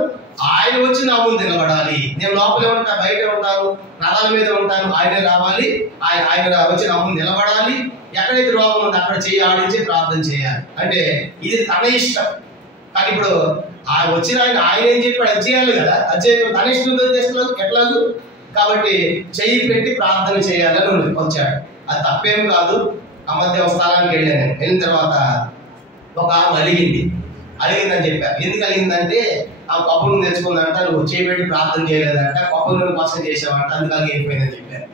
ఆయన వచ్చి నా ముందు నిలబడాలి, నేను లోపలే ఉంటాను, బయట ఉంటాను, రథాల మీద ఉంటాను, ఆయనే రావాలి, ఆయన వచ్చి నా ముందు నిలబడాలి, ఎక్కడైతే రోగం ఉందో అక్కడ చేయి ఆడించి ప్రార్థన చేయాలి. అంటే ఇది తన ఇష్టం. కానీ ఇప్పుడు వచ్చిన ఆయన ఏం చెప్పాడు, అది చేయాలి కదా, అది చేయకుండా తన ఇష్టంతో చేస్తున్నాడు ఎట్లాగూ. కాబట్టి చెయ్యి పెట్టి ప్రార్థన చేయాలని వచ్చాడు. అది తప్పేం కాదు. అమధ్య స్థలానికి వెళ్ళిన తర్వాత ఒక ఆమె అలిగిందని చెప్పారు. ఎందుకు అలిగిందంటే ఆ కొప్ప నూనె తెచ్చుకుందంట, నువ్వు చేయి పెట్టి ప్రార్థన చేయలేదంట, కొప్ప నూనె కోసం చేసావంట, అందుకని వెళ్ళిపోయిందని చెప్పారు.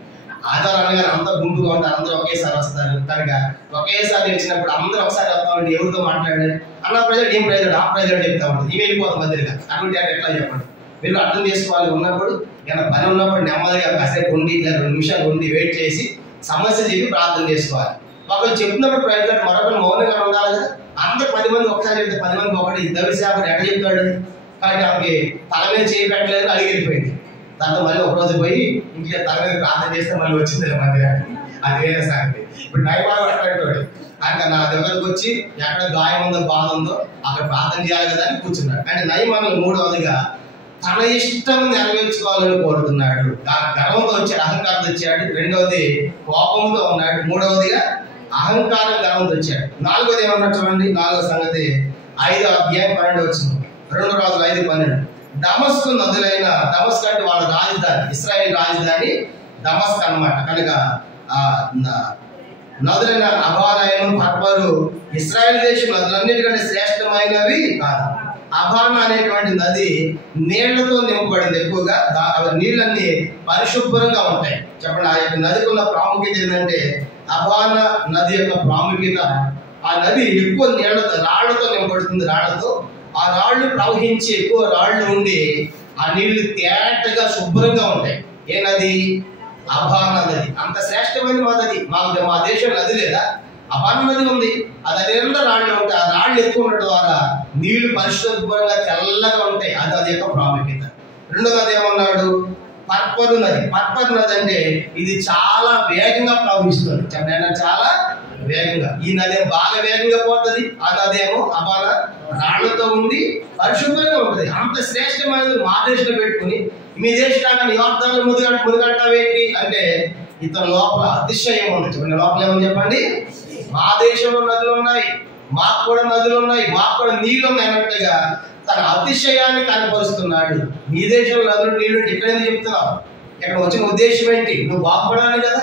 ఆధారం అనగానే అంతా గుంపుగా ఉంటారు, అందరూ ఒకేసారి వస్తారు కనుక ఒకేసారి వచ్చినప్పుడు అందరూ ఒకసారి వస్తామంటే ఎవరితో మాట్లాడారు అన్న ప్రజలు ఏం ప్రజలు ఆ ప్రజలు చెప్తా ఉంటుంది, ఇవి వెళ్ళిపోతాం మధ్యగా. అటువంటి ఎట్లా చెప్పండి, మీరు అర్థం చేసుకోవాలి. ఉన్నప్పుడు ఏమైనా పని ఉన్నప్పుడు నెమ్మదిగా కాసేపు ఉండి 2 నిమిషాలు ఉండి వెయిట్ చేసి సమస్య చెప్పి ప్రార్థన చేసుకోవాలి. ఒకరు చెప్తున్నప్పుడు ప్రజలు మరొకరు మౌనంగా ఉండాలి కదా. అందరు 10 మంది ఒకసారి చెప్తే 10 మందికి ఒకటి ఇద్దరు సేపటి ఎక్కడ చెప్తాడు. కాబట్టి ఆమెకి తల మీద చేయి పెట్టలేదు, అడిగి వెళ్ళిపోయింది. దాంతో మళ్ళీ ఒక రోజు పోయి ఇంట్లో తల మీద ప్రార్థన చేస్తే మళ్ళీ వచ్చింది మందిగా, అది వేరే సంగతి. ఇప్పుడు నైబాబు అట్లాంటి ఆయన నా దగ్గరకు వచ్చి ఎక్కడ గాయం ఉందో బాధ ఉందో అక్కడ ప్రార్థన చేయాలి కదా అని కూర్చున్నాడు. అంటే నయమానులు మూడవదిగా తన ఇష్టం నెరవేర్చుకోవాలని కోరుతున్నాడు. గర్వంతో వచ్చాడు, అహంకారంతో వచ్చాడు. రెండవది కోపంతో ఉన్నాడు. మూడవదిగా అహంకారం గర్వంతో వచ్చాడు. నాలుగోది ఏమన్నా చూడండి, 4వ సంగతి 5వ అధ్యాయం 12వ వచనం, 2 రాజులు 5:12. దమస్కు నదులైన, దమస్క్ అంటే వాళ్ళ రాజధాని, ఇశ్రాయేల్ రాజధాని దమస్క్ అన్నమాట. కనుక నదులైన అబానాయము, పర్వరు ఇశ్రాయేల్ దేశం నదులన్నిటికంటే శ్రేష్టమైనవి కాదు. అబానా అనేటువంటి నది నీళ్లతో నింపబడింది. ఎక్కువగా నీళ్ళన్నీ పరిశుభ్రంగా ఉంటాయి. చెప్పండి, ఆ యొక్క నదికి ఉన్న ప్రాముఖ్యత ఏంటంటే, అబానా నది యొక్క ప్రాముఖ్యత, ఆ నది ఎక్కువ నీళ్లతో, రాళ్లతో నింపబడుతుంది. రాళ్లతో ఆ రాళ్లు ప్రవహించి ఎక్కువ రాళ్లు ఉండి ఆ నీళ్లు తేటగా శుభ్రంగా ఉంటాయి. ఏ నది? అబానా నది. అంత శ్రేష్టమైన నది. మా దేశం నది లేదా? అబానా నది ఉంది. అది నిండా రాళ్ళు ఉంటాయి. ఆ రాళ్ళు ఎక్కువ ఉండడం ద్వారా నీళ్లు పరిశుభ్రంగా తెల్లగా ఉంటాయి. అది యొక్క ప్రాముఖ్యత. రెండోది ఏమన్నాడు? పర్పరు నది. పర్పరు నది అంటే ఇది చాలా వేగంగా ప్రవహిస్తుంది. చెప్పండి, చాలా వేగంగా. ఈ నది బాగా వేగంగా పోతుంది. ఆ నది ఏమో అబానా రాళ్లతో ఉండి పరిశుభ్రంగా ఉంటుంది. అంత శ్రేష్టమైనది మా దేశంలో పెట్టుకుని మీ దేశంలో యువతలు ముదుగంటావేంటి అంటే, ఇతని లోపల అతిశయం ఉంది. చెప్పండి, లోపల ఏమని చెప్పండి? మా దేశంలో నదులు ఉన్నాయి, మాకు కూడా నదులు ఉన్నాయి, మాకు కూడా నీళ్ళు ఉన్నాయి అన్నట్టుగా తన అతిశయాన్ని కనపరుస్తున్నాడు. మీ దేశంలో నదులు నీళ్ళు ఇక్కడ ఎందుకు చెప్తున్నావు? ఇక్కడ వచ్చిన ఉద్దేశం ఏంటి? నువ్వు బాగుపడాలి కదా.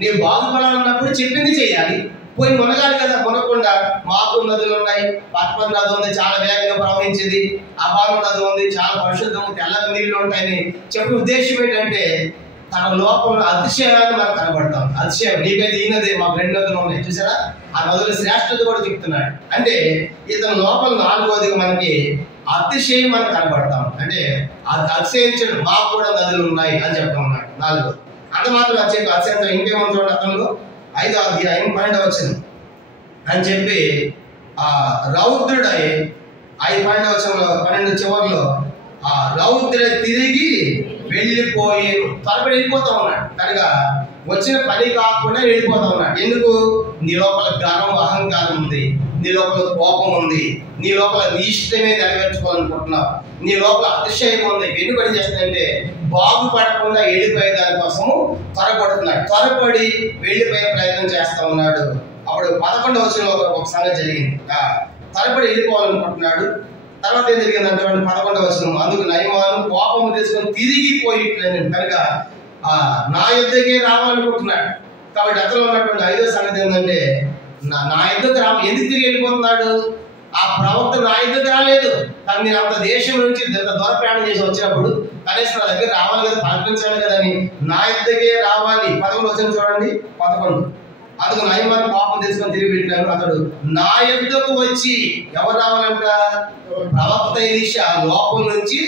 నీవు బాగుపడాలన్నప్పుడు చెప్పింది చేయాలి. పోయి మునగాలి కదా. మునకుండా మాకు నదులు ఉన్నాయి, పర్పర్ నది ఉంది, చాలా వేగంగా ప్రవహించేది, అబాను నది ఉంది, చాలా పరిశుద్ధంగా తెల్లగా నీళ్లు ఉంటాయని చెప్పే ఉద్దేశం ఏంటంటే, తన లోపల అతిశయాన్ని మనకు కనబడతాం. అతిశయం, నీకైతే ఈ నది, మాకు 2 నదులు ఉన్నాయి చూసారా, ఆ నదుల శ్రేష్టత కూడా చెప్తున్నాడు. అంటే ఇతని లోపల 4వదిగా మనకి అతిశయం మనకు కనబడతాం. అంటే అతిశయించడం, మాకు కూడా నదులు ఉన్నాయి అని చెప్తా ఉన్నాడు. 4వది అంత మాత్రం అతిశయంతో ఇంకేమని చూడండి, అతను 5వ అధ్యాయం 12వ వచనం అని చెప్పి రౌద్రుడై 12వ వచనంలో 12 చివరిలో రౌద్రుడు తిరిగి వెళ్ళిపోయి త్వరపడి వెళ్ళిపోతా ఉన్నాడు. కనుక వచ్చిన పని కాకుండా వెళ్ళిపోతా ఉన్నాడు. ఎందుకు? నీ లోపల గర్వం, అహంకారం ఉంది, నీ లోపల కోపం ఉంది, నీ లోపల నీ ఇష్టమే నెరవేర్చుకోవాలనుకుంటున్నావు, నీ లోపల అతిశయం ఉంది. ఎన్ని పని చేస్తుందంటే బాగుపడకుండా వెళ్ళిపోయే దానికోసము త్వరపడుతున్నాడు. త్వరపడి వెళ్ళిపోయే ప్రయత్నం చేస్తా ఉన్నాడు. అప్పుడు 11వ వచనంలో ఒక సంగతి జరిగింది. త్వరపడి వెళ్ళిపోవాలనుకుంటున్నాడు. తర్వాత ఏం జరిగిందంటే 11వ వచనం, అందుకు నయమాను కోపము తీసుకొని తిరిగిపోయిట్లేదు కనుక నా యుద్ధకే రావాలనుకుంటున్నాడు. కాబట్టి అతను ఉన్నటువంటి 5వ సంగతి ఏంటంటే నా యుద్ధకు ఎందుకు తిరిగి వెళ్ళిపోతున్నాడు? ఆ ప్రవక్త నా యుద్ధకు రాలేదు, కానీ నేను అంత దేశం నుంచి దూర ప్రయాణం చేసి వచ్చినప్పుడు కనీసం నా దగ్గర రావాలి కదా, ప్రకటించాలి కదా అని నా యుద్ధకే రావాలి. 11వ వచనం చూడండి, 11. అందుకు నయమాను కోపం తీసుకొని తిరిగి పెట్టినాడు. అతడు నా యుద్ధకు వచ్చి, ఎవరు రావాలంట? ప్రవక్త ఎలీషా లోపల నుంచి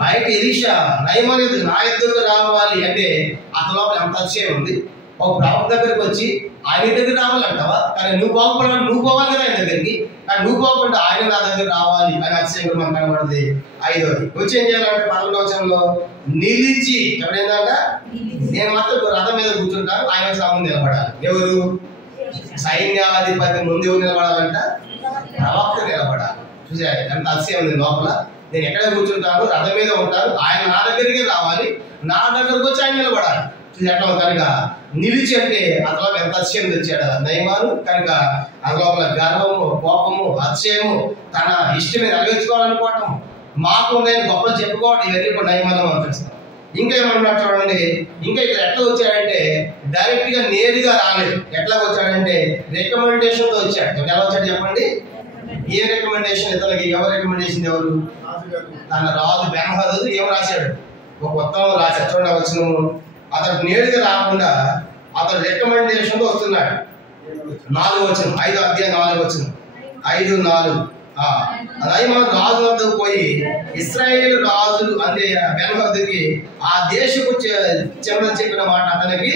బయట ఎలీషా నయమాను నా యుద్ధకు రావాలి అంటే అతని లోపల ఎంత అతిశయం ఉంది. ఒక ప్రవక్త దగ్గరికి వచ్చి ఆయన దగ్గర రావాలంటావా? కానీ నువ్వు బాగుపడాలి, నువ్వు పోవాలి కదా ఆయన దగ్గరికి, కానీ నువ్వు పోకుండా ఆయన నా దగ్గర రావాలి అని అతిశయం కూడా మనకు కనబడుతుంది. 5వది వచ్చి ఏం చేయాలంటే 11వ వచనంలో నిలిచి, ఎప్పుడైందంట నేను మాత్రం రథం మీద కూర్చుంటాను, ఆయన సాముందు నిలబడాలి. ఎవరు? సైన్యాధిపతి ముందు ఎవరు నిలబడాలంట? ప్రవక్త నిలబడాలి. చూసారు ఎంత అతిశయం ఉంది లోపల. నేను ఎక్కడ కూర్చుంటాను, రథం మీద ఉంటాను, ఆయన నా దగ్గరికి రావాలి, నా దగ్గరకు వచ్చి ఆయన నిలబడాలి. ఎట్లా కనుక నిలిచి అంటే అతలో ఎంత అతిశయం తెచ్చాడు నయమాను. కనుక ఆ లోపల గర్వము, కోపము, అతిశయము, తన ఇష్టమే నెరవేర్చుకోవాలనుకోవటం, మాకు నేను గొప్పలు చెప్పుకోవటం, ఇవన్నీ కూడా నయమానం అనిపిస్తాం. ఇంకా ఏమన్నాడు చూడండి, ఇంకా ఇక్కడ ఎట్లా వచ్చాడంటే డైరెక్ట్ గా నేరుగా రాలేదు. ఎట్లా వచ్చాడంటే రికమెండేషన్ తో వచ్చాడు. ఎలా వచ్చాడు చెప్పండి? ఏ రికమెండేషన్? ఇతనికి ఎవరు రికమెండేషన్? ఎవరు? తన రాజు బెన్హదదు ఏం రాశాడు? ఒక ఉత్తమం రాశాడు. చూడండి వచ్చిన అతడు నేరుగా రాకుండా అతడు రికమెండేషన్ తో వస్తున్నాడు. 4వ వచనం, 5వ అధ్యాయం 4వ వచనం, 5:4. నయమాను రాజు వద్దకు పోయి ఇశ్రాయేలు రాజులు అంటే బెన్హదదుకి ఆ దేశపు చివరి చెప్పిన మాట అతనికి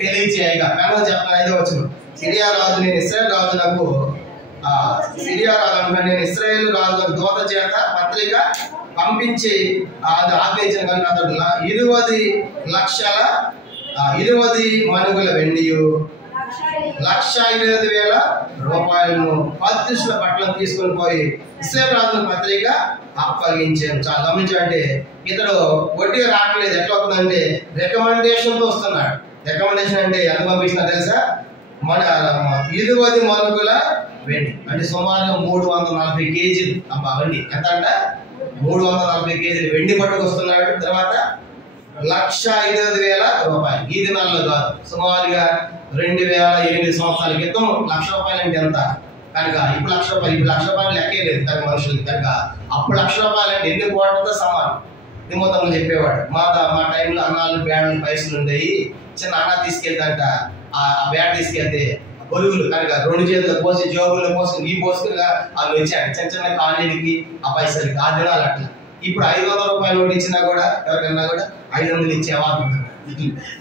తెలియచేయగా. బెన్హదదు చెప్పిన 5వ వచనం, సిరియా రాజు నేను ఇశ్రాయేలు రాజులకు నేను ఇశ్రాయేలు రాజు దూత చేత పత్రిక పంపించి అది ఆపేసిన కనుక అతడు 20 మణుగుల వెండియు 1,20,000 రూపాయలను 10 దుస్తుల బట్టలను తీసుకొని పోయి ఇశ్రాయేలు రాజుల పత్రిక అప్పగించాను. చాలా గమనించాలంటే ఇతడు వడ్డీ రావట్లేదు. ఎట్లా అవుతుందంటే రికమెండేషన్ తో వస్తున్నాడు. రికమెండేషన్ అంటే ఎంత పంపించినా తెలుసా? మన 20 మణుగుల వెండి అంటే సుమారుగా 340 కేజీలు. అబ్బా వెండి ఎంత అంట? 340 కేజీలు వెండి పట్టుకొస్తున్నాడు. తర్వాత 1,20,000 రూపాయలు. ఈ దినాల్లో కాదు, సుమారుగా 2008 సంవత్సరాల క్రితం 1,00,000 రూపాయలు అంటే ఎంత? కనుక ఇప్పుడు 1,00,000 రూపాయలు, ఇప్పుడు 1,00,000 రూపాయలు లెక్కే లేదు కనుక మనుషులకి. కనుక అప్పుడు 1,00,000 రూపాయలు అంటే ఎన్ని కోట్లతో సమానం. నిమ్మతమ్ములు చెప్పేవాడు, మా టైంలో అన్నాలు బేడలు పైసలు ఉండేవి, చిన్న అన్న తీసుకెళ్తాంట, ఆ బేడ తీసుకెళ్తే బొరుగులు కనుక 2 చేతులు పోసి జోబుల్లో పోసి నీ పోసుకుని అవి వచ్చాడు చిన్న చిన్న కాలనీలకి ఆ పైసలకి. ఆ దినాలు అట్లా. ఇప్పుడు 500 రూపాయలు నోటు ఇచ్చినా కూడా ఎవరికన్నా కూడా 500 ఇచ్చేవా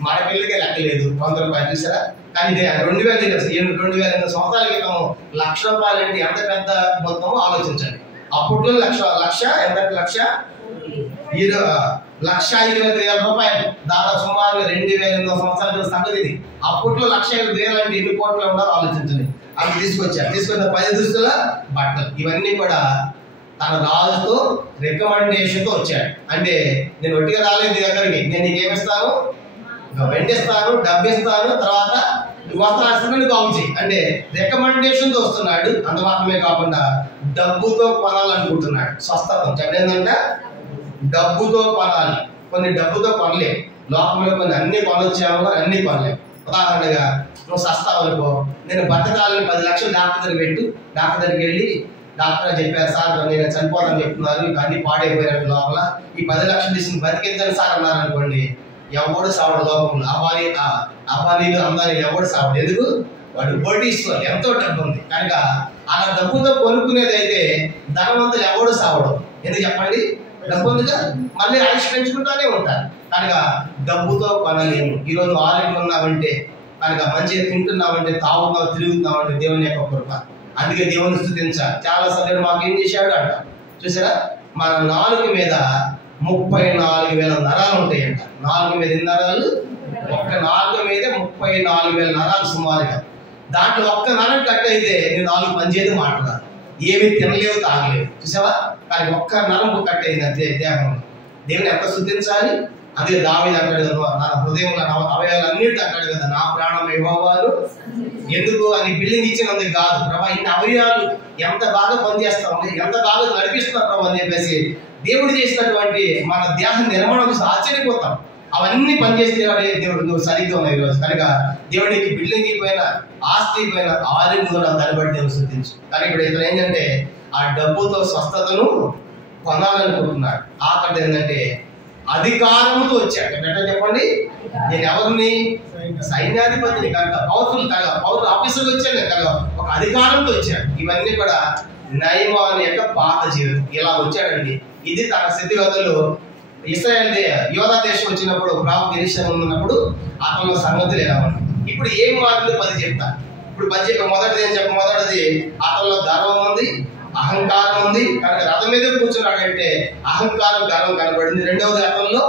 మన పిల్లలకే లెక్కలేదు. 100 రూపాయలు చూసారా? కానీ 2008 సంవత్సరాల క్రితం 1,00,000 రూపాయలు అంటే ఎంత పెద్ద మొత్తమో ఆలోచించండి. అప్పట్లో 1,00,000 ఎంత? 1,20,000 రూపాయలు, దాదాపు సుమారు 2008 సంవత్సరాల సంగతి ఇది. అప్పట్లో 1,20,000 అంటే ఎన్ని కోట్లు ఉన్నారో ఆలోచించండి. అవి తీసుకొచ్చారు. తీసుకొచ్చిన 10 దుస్తుల బట్టలు ఇవన్నీ కూడా తన రాజుతో రికమెండేషన్ తో వచ్చాడు. అంటే నేను ఒట్టిగా రాలేదు నీ దగ్గరికి, నేను నీకేమిస్తాను? వెండిస్తాను, డబ్బిస్తాను, తర్వాత వస్త్రాన్ని బాగు చేయి అంటే రికమెండేషన్ తో వస్తున్నాడు. అంత మాత్రమే కాకుండా డబ్బుతో కొనాలనుకుంటున్నాడు. స్వస్థతం చెప్పేందంటే డబ్బుతో కొనాలి. కొన్ని డబ్బుతో కొనలేము. లోకంలో కొన్ని అన్ని కొనొచ్చాము, అన్ని కొనలేము. ఉదాహరణగా నువ్వు సస్తావనుకో, నేను బతకాలని 10 లక్షలు డాక్టర్ దగ్గర పెట్టు. డాక్టర్ దగ్గరికి వెళ్ళి డాక్టర్ చెప్పారు, సార్ నేను చనిపోతాను చెప్తున్నారు, అన్ని పాడైపోయినట్టు లోపల ఈ 10 లక్షలు తీసుకుని బతికిద్దని సార్ అన్నారు అనుకోండి, ఎవడు సావడు లోకంలో. అబానీలు అందాలి ఎవడు సావడు. ఎందుకు? వాడు కోటీశ్వరుడు, ఎంతో డబ్బు ఉంది కనుక అలా డబ్బుతో కొనుక్కునేది అయితే ధనవంతులు ఎవడు సావడు. ఎందుకు చెప్పండి? డబ్బు ఉందిగా, మళ్ళీ ఆయుష్ పెంచుకుంటానే ఉంటారు. కనుక డబ్బుతో కొనలేము. ఈరోజు ఆరోగ్యం ఉన్నామంటే, కనుక మంచిగా తింటున్నామంటే, తాగుతున్నావు, తిరుగుతున్నామంటే దేవుని యొక్క కృప. అందుకే దేవుని స్తుతించాలి. చాలా సార్లు మాకు ఏం చేశాడు అంట చూసారా? మన నాలుగు మీద 34,000 నరాలు ఉంటాయంట. నాలుగు మీద ఎన్ని నరాలు? ఒక్క నాలుగు మీద 34,000 నరాలు సుమారుగా. దాంట్లో ఒక్క నరం కట్ అయితే నేను 4 పనిచేది మాట్లాడాలి, ఏమి తినలేవు తాగలేవు, చూసావా? కానీ ఒక్క నరం కట్ అయింది అంతే దేహంలో. దేవుని ఎంత స్తుతించాలి. అదే దావీదు అంటాడు కదా, నా హృదయంలో అవయవాలన్నిటి అంటాడు కదా, నా ప్రాణం యెహోవాను ఎందుకు అని బిల్డింగ్ ఇచ్చినందుకు కాదు ప్రభా, ఇన్ని అవయవాలు ఎంత బాగా పనిచేస్తా ఉన్నాయి, ఎంత బాగా నడిపిస్తున్నారు ప్రభా అని చెప్పేసి దేవుడు చేసినటువంటి మన దేహ నిర్మాణం ఆశ్చర్యపోతాం. అవన్నీ పనిచేస్తే దేవుడు నువ్వు సరిగ్గా ఉన్నాయి ఈరోజు. కనుక దేవుడికి బిల్డింగ్ పోయినా ఆస్తి పోయినా ఆరోగ్యం కూడా దాన్ని బట్టి దేవుడు స్తుతించు. కానీ ఇప్పుడు ఇతను ఏంటంటే ఆ డబ్బుతో స్వస్థతను పొందాలనుకుంటున్నాడు. ఆఖరి ఏంటంటే అధికారంతో వచ్చాడు. ఎట్లా చెప్పండి? నేను ఎవరిని? సైన్యాధిపతిని కనుక, పౌరులు ఆఫీసర్లు వచ్చాను కనుక ఒక అధికారంతో వచ్చాడు. ఇవన్నీ కూడా నయమాను యొక్క పాత జీవితం. ఇలా వచ్చాడండి. ఇది తన స్థితిగతులు. ఇశ్రాయేల్ యోధా దేశం వచ్చినప్పుడు ప్రవక్త ఎలీషా ఉన్నప్పుడు అతను సంగతులు ఎలా ఉన్నాయి. ఇప్పుడు ఏం మారిందో 10 చెప్తా. ఇప్పుడు 10 చెప్పి మొదటిది ఏం చెప్ప? మొదటిది అతనిలో గర్వం ఉంది, అహంకారం ఉంది. కనుక రథం మీద కూర్చున్నాడంటే అహంకారం గర్వం కనబడింది. రెండవది అతనిలో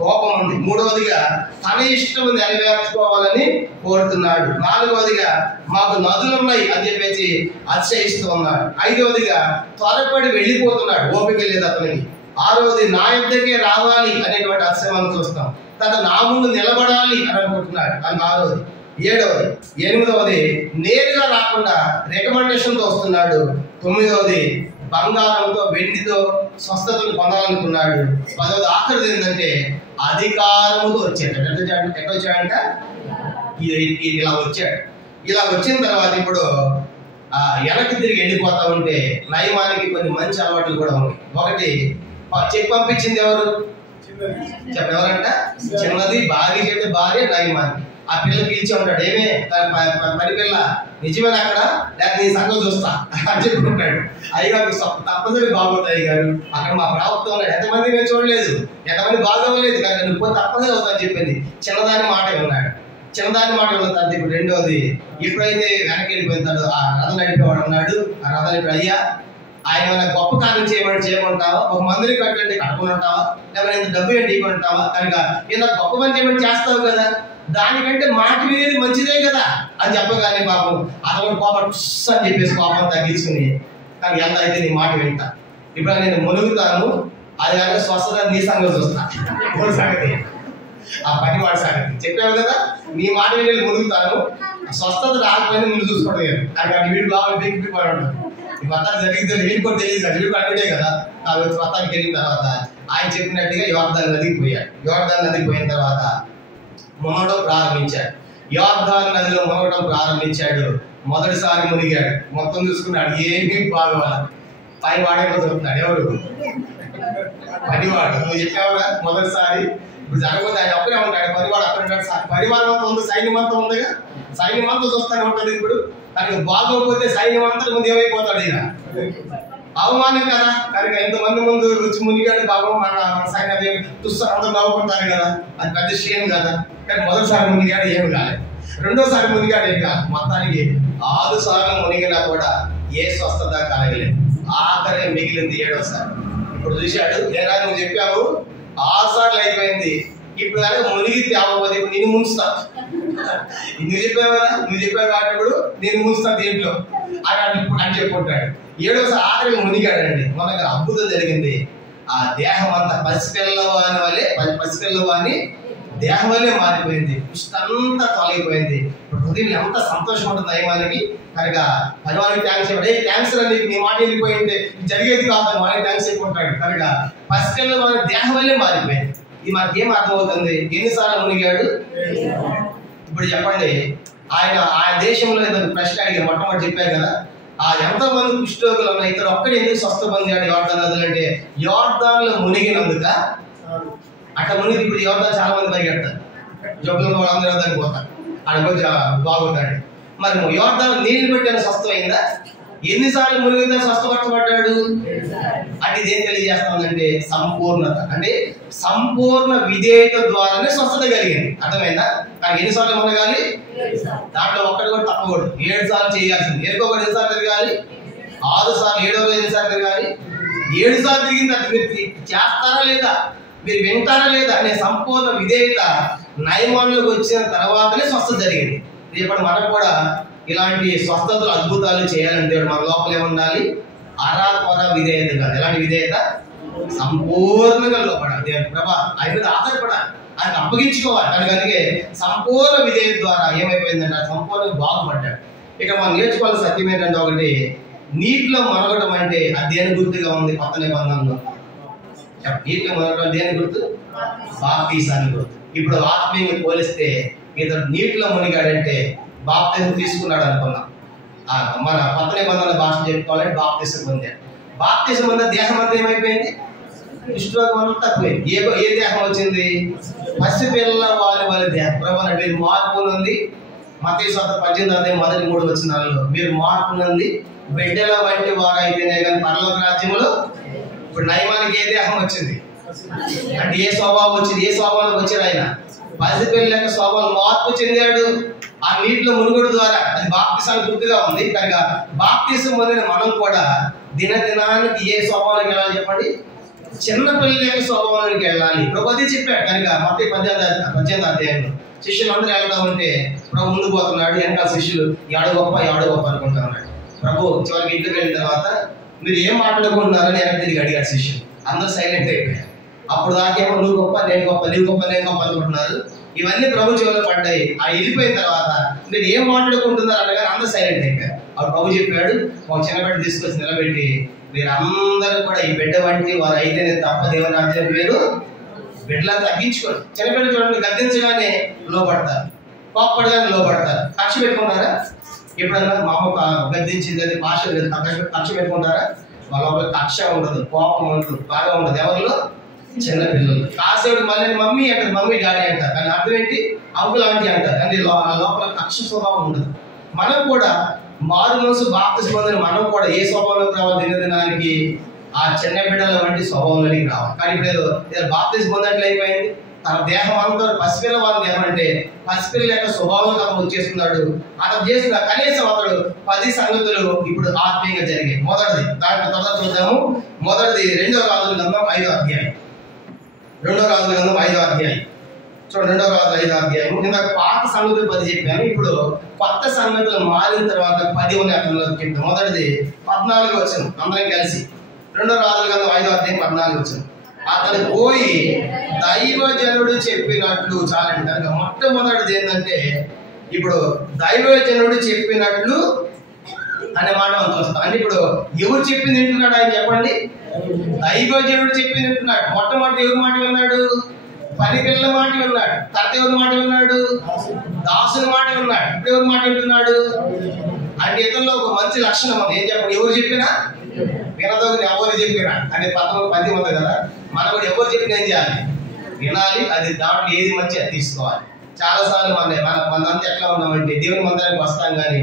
కోపం ఉంది. మూడవదిగా తన ఇష్టం నెరవేర్చుకోవాలని కోరుతున్నాడు. నాలుగవదిగా మాకు నదులు ఉన్నాయి అని చెప్పేసి అతిశయిస్తూ ఉన్నాడు. ఐదవదిగా త్వరపడి వెళ్ళిపోతున్నాడు, ఓపిక లేదు అతనికి. ఆరవది నా యుద్ధకే రావాలి అనేటువంటి అతిశయం చూస్తాం. తన నా ముందు నిలబడాలి అని అనుకుంటున్నాడు, అది 4వది. 7వది. 8వది నేరుగా రాకుండా రికమెండేషన్ తో వస్తున్నాడు. 9వది బంగారంతో వెండితో స్వస్థతను పొందాలనుకున్నాడు. 10వది ఆఖరిది ఏంటంటే అధికారముతో వచ్చాడు. ఎట్లా వచ్చాడంట? ఇలా వచ్చాడు. ఇలా వచ్చిన తర్వాత ఇప్పుడు వెనక్కి తిరిగి వెళ్ళిపోతా ఉంటే నయమానికి కొన్ని మంచి అలవాట్లు కూడా ఉన్నాయి. ఒకటి, చెప్పి పంపించింది ఎవరు? ఎవరంట? చిన్నది భార్య చేస్తే భార్య నయమాని. ఆ పిల్ల పిలిచి ఉంటాడు, ఏమే పని పిల్ల నిజమేనా అక్కడ, లేకపోతే నీ సంగతి చూస్తా అని చెప్పుకుంటాడు. అయ్యగారు తప్పదని బాగోతాయి గారు, అక్కడ మా ప్రవక్త ఉన్నాడు, ఎంతమంది మేము చూడలేదు, ఎంతమంది బాగోలేదు కానీ నువ్వు తప్పదే అవుతాని చెప్పింది. చిన్నదాని మాట ఉన్నాడు. చిన్నదాని మాట ఉన్న తర్వాత ఇప్పుడు రెండోది, ఎప్పుడైతే వెనక్కి వెళ్ళిపోతాడు ఆ రథం నడిపేవాడు ఉన్నాడు. ఆ రథం ఇప్పుడు అయ్యా ఆయన గొప్ప కార్యం చేయమంటావా, ఒక మందిని కట్టండి కట్టుకుంటావా, లేకపోతే ఇంత డబ్బు ఏంటి ఇవ్వమంటావా, కనుక ఇంత గొప్ప పని చేయమని చేస్తావు కదా, దానికంటే మాట వినేది మంచిదే కదా అని చెప్పగానే పాపం అతను కోపం అని చెప్పేసి కోపం తగ్గించుకుని, కానీ ఎంత అయితే నీ మాట వింటా, ఇప్పుడు నేను మునుగుతాను, అది కనుక స్వస్థత నీ సంగతి చూస్తా, సంగతి ఆ పనివాడి సంగతి చెప్పావు కదా, నీ మాట విని మునుగుతాను, స్వస్థత రాకపోయినా ముందు చూసుకోవడం లేదు. కానీ వీడు బాగా బిగ్ పడి ఉంటుంది. ఈ మొత్తాన్ని జరిగితే వీడు కూడా తెలియదు కదా, వీడు అడిగే కదా. కాబట్టి మొత్తానికి వెళ్ళిన తర్వాత ఆయన చెప్పినట్టుగా యోర్దాను నదికి పోయాడు. యోర్దాను నదికి పోయిన తర్వాత మునగడం ప్రారంభించాడు. యోర్దాను నదిలో మునగడం ప్రారంభించాడు. మొదటిసారి మునిగాడు. మొత్తం చూసుకున్నాడు, ఏమీ బాగోవాలి. పై వాడే దొరుకుతున్నాడు. ఎవరు? పనివాడు. నువ్వు చెప్పావుగా మొదటిసారి. ఇప్పుడు జరగకపోతే ఆయన అప్పుడే ఉంటాడు, పనివాడు అక్కడ ఉంటాడు. పరివారం అంతా ఉంది, సైన్యం అంతా ఉందిగా, సైన్యం అంతా చూస్తూనే ఉంటుంది. ఇప్పుడు తనకి బాగోకపోతే సైన్యం అంతా ముందు ఏమైపోతాడు, ఈయన అవమానం కదా. కనుక ఎంతమంది ముందు వచ్చి మునిగాడు బాబు, మన సైన్యం చూస్తారు, అందరూ నవ్వుకుంటారు కదా, అది పెద్ద విషయం కదా. కానీ మొదటిసారి మునిగాడు ఏమి కాలేదు, రెండోసారి మునిగాడు ఏమి కాదు. మొత్తానికి 6 సార్లు మునిగినా కూడా ఏ స్వస్థత కలగలేదు. ఆఖరి మిగిలింది 7వసారి. ఇప్పుడు చూశాడు, ఏరా నువ్వు చెప్పావు 6 సార్లు అయిపోయింది, ఇప్పుడు కనుక మునిగితే అవ్వదు, ఇప్పుడు నేను ముంచుతా, నువ్వు చెప్పావు కదా, నువ్వు చెప్పావు కాబట్టి ఇప్పుడు నేను ముంచుతా దీంట్లో అని చెప్పుకుంటాడు. 7వసారి ఆఖరికి మునిగాడండి. మనకు అద్భుతం జరిగింది. ఆ దేహం అంతా పసిపిల్లవాని దేహం వల్లే మారిపోయింది, పుష్కంతా తొలగిపోయింది. ఇప్పుడు హృదయం ఎంత సంతోషం ఉంటుంది నయమానికి. కనుక పనివారికి థ్యాంక్స్ చెప్పాడు, థ్యాంక్స్ రండి, నీ మాట వెళ్ళిపోయింది, జరిగేది కాదు, వాడికి థ్యాంక్స్ చెప్పుకుంటాడు. కనుక పసిపిల్లవాని దేహం వల్లే మారిపోయింది. ఇది మనకి ఏం అర్థమవుతుంది? ఎన్నిసార్లు మునిగాడు? ఇప్పుడు చెప్పండి, ఆయన దేశంలో ఏదో ప్రశ్న అడిగారు, మొట్టమొదటి చెప్పారు కదా, ఎంతమంది కుష్ఠరోగులు ఉన్నాయి, ఇతను ఒక్కడి ఎందుకు స్వస్థ పొందాడు యోర్దాను నదులు అంటే, యోర్దానులో మునిగినందుక. అట్లా మునిగి ఇప్పుడు యోర్దాను చాలా మంది పరిగెడతారు, జబ్బులు వాళ్ళందరూ యోర్దానికి పోతారు, అది కొంచెం బాగుంటాడు. మరి యోర్దాను నీళ్లు పెట్టాను స్వస్థమైందా? ఎన్నిసార్లు మునిగితే స్వస్థపరచబడ్డాడు అంటే ఇదేం తెలియజేస్తుందంటే సంపూర్ణత, అంటే సంపూర్ణ విధేయత ద్వారానే స్వస్థత కలిగింది. అర్థమైందా? కానీ ఎన్నిసార్లు మునగాలి? దాంట్లో ఒక్కటి కూడా తప్పకూడదు. 7 సార్లు చేయాల్సింది. ఎరుకోబడి ఎన్నిసార్లు తిరగాలి? 6 సార్లు. 7వ రోజు ఎన్నిసార్లు తిరగాలి? 7 సార్లు తిరిగిన తర్వాత మీరు చేస్తారా లేదా, మీరు వింటారా లేదా అనే సంపూర్ణ విధేయత నయమానులకు వచ్చిన తర్వాతనే స్వస్థత జరిగింది. రేపటి మనకు కూడా ఇలాంటి స్వస్థతలు అద్భుతాలు చేయాలంటే మన లోపల ఏముండాలి? అరాకొర విధేయత కాదు. ఎలాంటి విధేయత? సంపూర్ణంగా లోపడాలి. దేవుని ప్రభా ఆయన మీద ఆధారపడాలి, ఆయన అప్పగించుకోవాలి. అందుకే సంపూర్ణ విధేయత ద్వారా ఏమైపోయిందంటే సంపూర్ణంగా బాగుపడ్డాడు. ఇక మనం నేర్చుకోవాల్సిన సత్యం ఏంటంటే, ఒకటి, నీటిలో మునగడం అంటే అది దేని గుర్తుగా ఉంది? కొత్త నిబంధనలో నీటిలో మునగడం దేని గుర్తు? బాప్తీసాన్ని గుర్తు. ఇప్పుడు ఆత్మీయంగా పోలిస్తే ఇతడు నీటిలో మునిగాడంటే బాప్తిసం తీసుకున్నాడు అనుకున్నాం. మన కొత్త నిబంధన భాష చెప్పుకోవాలంటే బాప్తిసం పొందాడు. బాప్తిసం పొందే దేహం అంతా ఏమైపోయింది? కుష్ఠరోగం అంతా తక్కువైంది. ఏ దేహం వచ్చింది? పసిపిల్ల వారి దేహం. ప్రభు అంటే మార్పు ఉంది. మత్తయి సువార్త 18:3 మీరు మార్పు నుండి బిడ్డల వంటి వారైతేనే కానీ పరలోక రాజ్యములో. ఇప్పుడు నయమానికి ఏ దేహం వచ్చింది? అంటే ఏ స్వభావం వచ్చింది? ఏ స్వభావంలోకి వచ్చాడు ఆయన? పసిపిల్ల యొక్క స్వభావం మార్పు చెందాడు ఆ నీటిలో మునుగుడు ద్వారా. అది బాప్తిసానికి గుర్తుగా ఉంది. కనుక బాప్తిసం పొందిన మనం కూడా దినదినానికి ఏ స్వభావానికి వెళ్ళాలి చెప్పండి? చిన్న పిల్లల యొక్క స్వభావానికి వెళ్ళాలి. ప్రభు అది చెప్పాడు. కనుక మత్తయి 18 శిష్యులు అందరూ వెళ్తా ఉంటే ప్రభు ముందు పోతున్నాడు, వెనకాల శిష్యులు యాడు గొప్ప అనుకుంటా ఉన్నాడు. ప్రభు చివరికి ఇంటికి వెళ్ళిన తర్వాత మీరు ఏం మాట్లాడుకుంటున్నారని వెనక్కి తిరిగి అడిగాడు శిష్యులు. అందరూ సైలెంట్ అయిపోయారు. అప్పుడు దాకేమో నువ్వు గొప్ప నేను గొప్ప అనుకుంటున్నారు. ఇవన్నీ ప్రభు చెవులో పడ్డాయి. ఆ వెళ్ళిపోయిన తర్వాత మీరు ఏం మాట్లాడుకుంటున్నారు అనగానే అందరూ సైలెంట్ అయిపోయారు. అప్పుడు ప్రభు చెప్పాడు, ఒక చిన్న బిడ్డ తీసుకొచ్చి నిలబెట్టి, మీరు అందరూ కూడా ఈ బిడ్డ వంటి వారు అయితేనే తప్ప దేవుని రాజ్యం మీరు బిడ్డలా తగ్గించుకోండి. చిన్నపిల్లలు చూడండి, గద్దించగానే లోపడతారు, కోప్పడగానే లోపడతారు. కక్ష పెట్టుకుంటారా? ఎప్పుడన్నా మా అమ్మ గద్దించింది అది భాష కక్ష పెట్టుకుంటారా? వాళ్ళ లోపల కక్ష ఉండదు, కోపం ఉండదు, బాగా ఉండదు. ఎవరిలో? చిన్నపిల్లలు. కాసేపు మళ్ళీ మమ్మీ అంటారు, మమ్మీ డాడీ అంటారు. కానీ అర్థం ఏంటి? అంకుల్ ఆంటీ అంటారు. కానీ లోపల కక్ష స్వభావం ఉండదు. మనం కూడా మారు మనసు బాప్తిసం పొందిన మనం కూడా ఏ స్వభావంలోకి రావాలి? దినదినానికి ఆ చిన్న బిడ్డల వంటి స్వభావంలోకి రావాలి. కానీ ఇప్పుడు ఏదో బాప్తిసం పొందినట్లు అయిపోయింది. తన దేహం అంతా పసిపిల్ల వారి దేహం అంటే పసిపిల్ల యొక్క స్వభావం అతను వచ్చేస్తున్నాడు. అతను చేసిన కనీసం అతడు 10 సంగతులు ఇప్పుడు ఆత్మీయంగా జరిగాయి. మొదటిది దాంట్లో తర్వాత చూద్దాము. మొదటిది 2వ రాజుల గ్రంథం 5వ అధ్యాయం. 2వ రాజుల గ్రంథం 5వ అధ్యాయం చూడండి. 2వ రాజుల 5వ అధ్యాయం. ఇందాక పాత సంగతులు 10 చెప్పాను. ఇప్పుడు కొత్త సంగతులు మారిన తర్వాత 10 ఉన్నాయి. అతను చెప్తాను. మొదటిది 14 వచనం అందరం కలిసి. 2వ రాజుల గ్రంథం 5వ అధ్యాయం 14 వచనం. అతను పోయి దైవజనుడు చెప్పినట్లు. చాలండి. కనుక మొట్టమొదటిది ఏంటంటే ఇప్పుడు దైవజనుడు చెప్పినట్లు అనే మాట మనం చూస్తాం. అంటే ఇప్పుడు ఎవరు చెప్పింది వింటున్నాడు ఆయన చెప్పండి? దైవజనుడు చెప్పింది వింటున్నాడు. మొట్టమొదటి ఎవరి మాట విన్నాడు? పనిపిల్లల మాట విన్నాడు. తర్వాత ఎవరి మాట విన్నాడు? దాసుని మాట విన్నాడు. ఇప్పుడు ఎవరి మాట వింటున్నాడు? అంటే ఇతరులో ఒక మంచి లక్షణం అది. ఏం చెప్పండి? ఎవరు చెప్పినా వినదోని ఎవరు చెప్పినా అంటే 10 ఉంది కదా. మనం కూడా ఎవరు చెప్పినా ఏం చేయాలి? వినాలి. అది దాంట్లో ఏది మంచి అది తీసుకోవాలి. చాలాసార్లు మనంతా ఎట్లా ఉన్నామంటే దేవుని మందిరానికి వస్తాం కానీ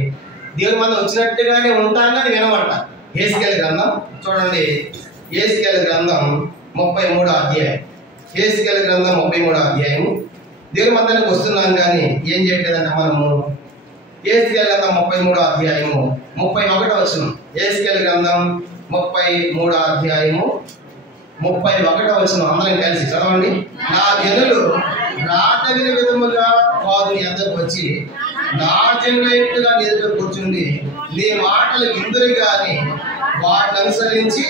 దేవుని మందిరం వచ్చినట్టుగానే ఉంటాం కానీ వినమంటాం. యేసుకేలు గ్రంథం చూడండి. యేసుకేలు గ్రంథం 33వ అధ్యాయం. యేసుకేలు గ్రంథం 33వ అధ్యాయం. దేవుని మందిరానికి వస్తున్నాం కానీ ఏం చెప్పలేదంటే మనము యేసుకేలు గ్రంథం 33వ అధ్యాయము 31వ వచనం. యేసుకేలు గ్రంథం 33వ అధ్యాయము 31వ వచనం అందరం కలిసి చదవండి. నా జనులు రాటగిన విధముగా వారు నీ ఎద్దకు వచ్చి నా జనులైనట్టుగా నీ ఎదుట కూర్చుండి నీ మాటలు విందురు గాని వాటిని అనుసరించి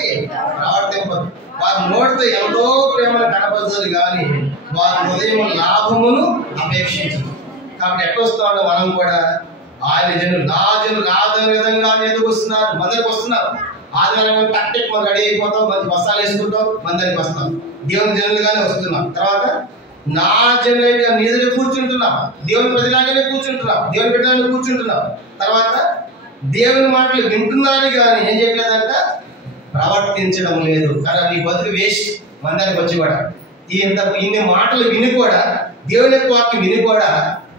ప్రవర్తింపరు. వారి నోటితో ఎంతో ప్రేమను కనపరచరు కానీ వారి హృదయం లాభమును అపేక్షించరు. కాబట్టి ఎట్లా వస్తామంటే మనం కూడా ఆయన జనులు నా జనులు రాదని విధంగా ఎదుగు వస్తున్నారు, మందరికి వస్తున్నారు. ఆదివారం కట్టెకి మనం రెడీ అయిపోతాం, మంచి బస్తాలు వేసుకుంటాం, మందరికి వస్తాం. దేవుని జనులుగానే వస్తున్నాం. తర్వాత నా జనులుగా నీ ఎదురు కూర్చుంటున్నాం, దేవుని ప్రజలాగానే కూర్చుంటున్నాం, దేవుని బిడ్డలాగానే కూర్చుంటున్నాం. తర్వాత దేవుని మాటలు వింటున్నాను కానీ ఏం చేయలేదంట? ప్రవర్తించడం లేదు. కానీ నీ బతుకు వేస్ట్. మందానికి వచ్చి కూడా ఇన్ని మాటలు విని కూడా దేవుని యొక్క వాక్యం విని కూడా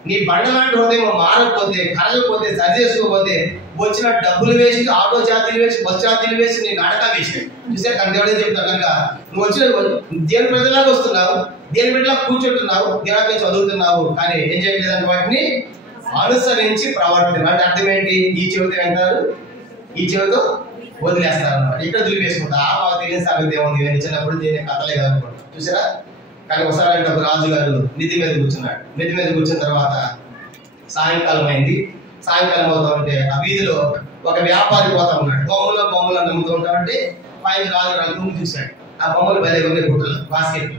నీ బండలాంటి హృదయం మారకపోతే, కరగకపోతే, సరి చేసుకోకపోతే వచ్చిన డబ్బులు వేసి, ఆటో ఛార్జీలు వేసి, బస్ ఛార్జీలు వేసి నీ నడక వేసి చూసే కంటే చెప్తాను. కనుక నువ్వు వచ్చిన దేవుని ప్రజలాగా వస్తున్నావు, దేవుని బిడ్డలా కూర్చుంటున్నావు, దేవుని చదువుతున్నావు, కానీ ఏం చేయలేదంటే వాటిని అనుసరించి ప్రవర్తన. అంటే అర్థం ఏంటి? ఈ చెవితో అంటారు, ఈ చెవితో వదిలేస్తారు అన్నమాట. ఇక్కడ దులిపేసుకుంటా. మాకు తెలియని సంగతి ఏముంది, చిన్నప్పుడు దీని కథలే కనుకుంటా చూసారా. కానీ ఒకసారి అంటే ఒక రాజుగారు మిద్ది మీద కూర్చున్నాడు. మిద్ది మీద కూర్చున్న తర్వాత సాయంకాలం అయింది. సాయంకాలం అవుతా ఉంటే ఆ వీధిలో ఒక వ్యాపారి పోతా ఉన్నాడు. బొమ్మలు నమ్ముతూ ఉంటామంటే పైన రాజు తూము చూశాడు. ఆ బొమ్మలు భలే ఉన్నాయి, గుట్టలు బాస్కెట్లు.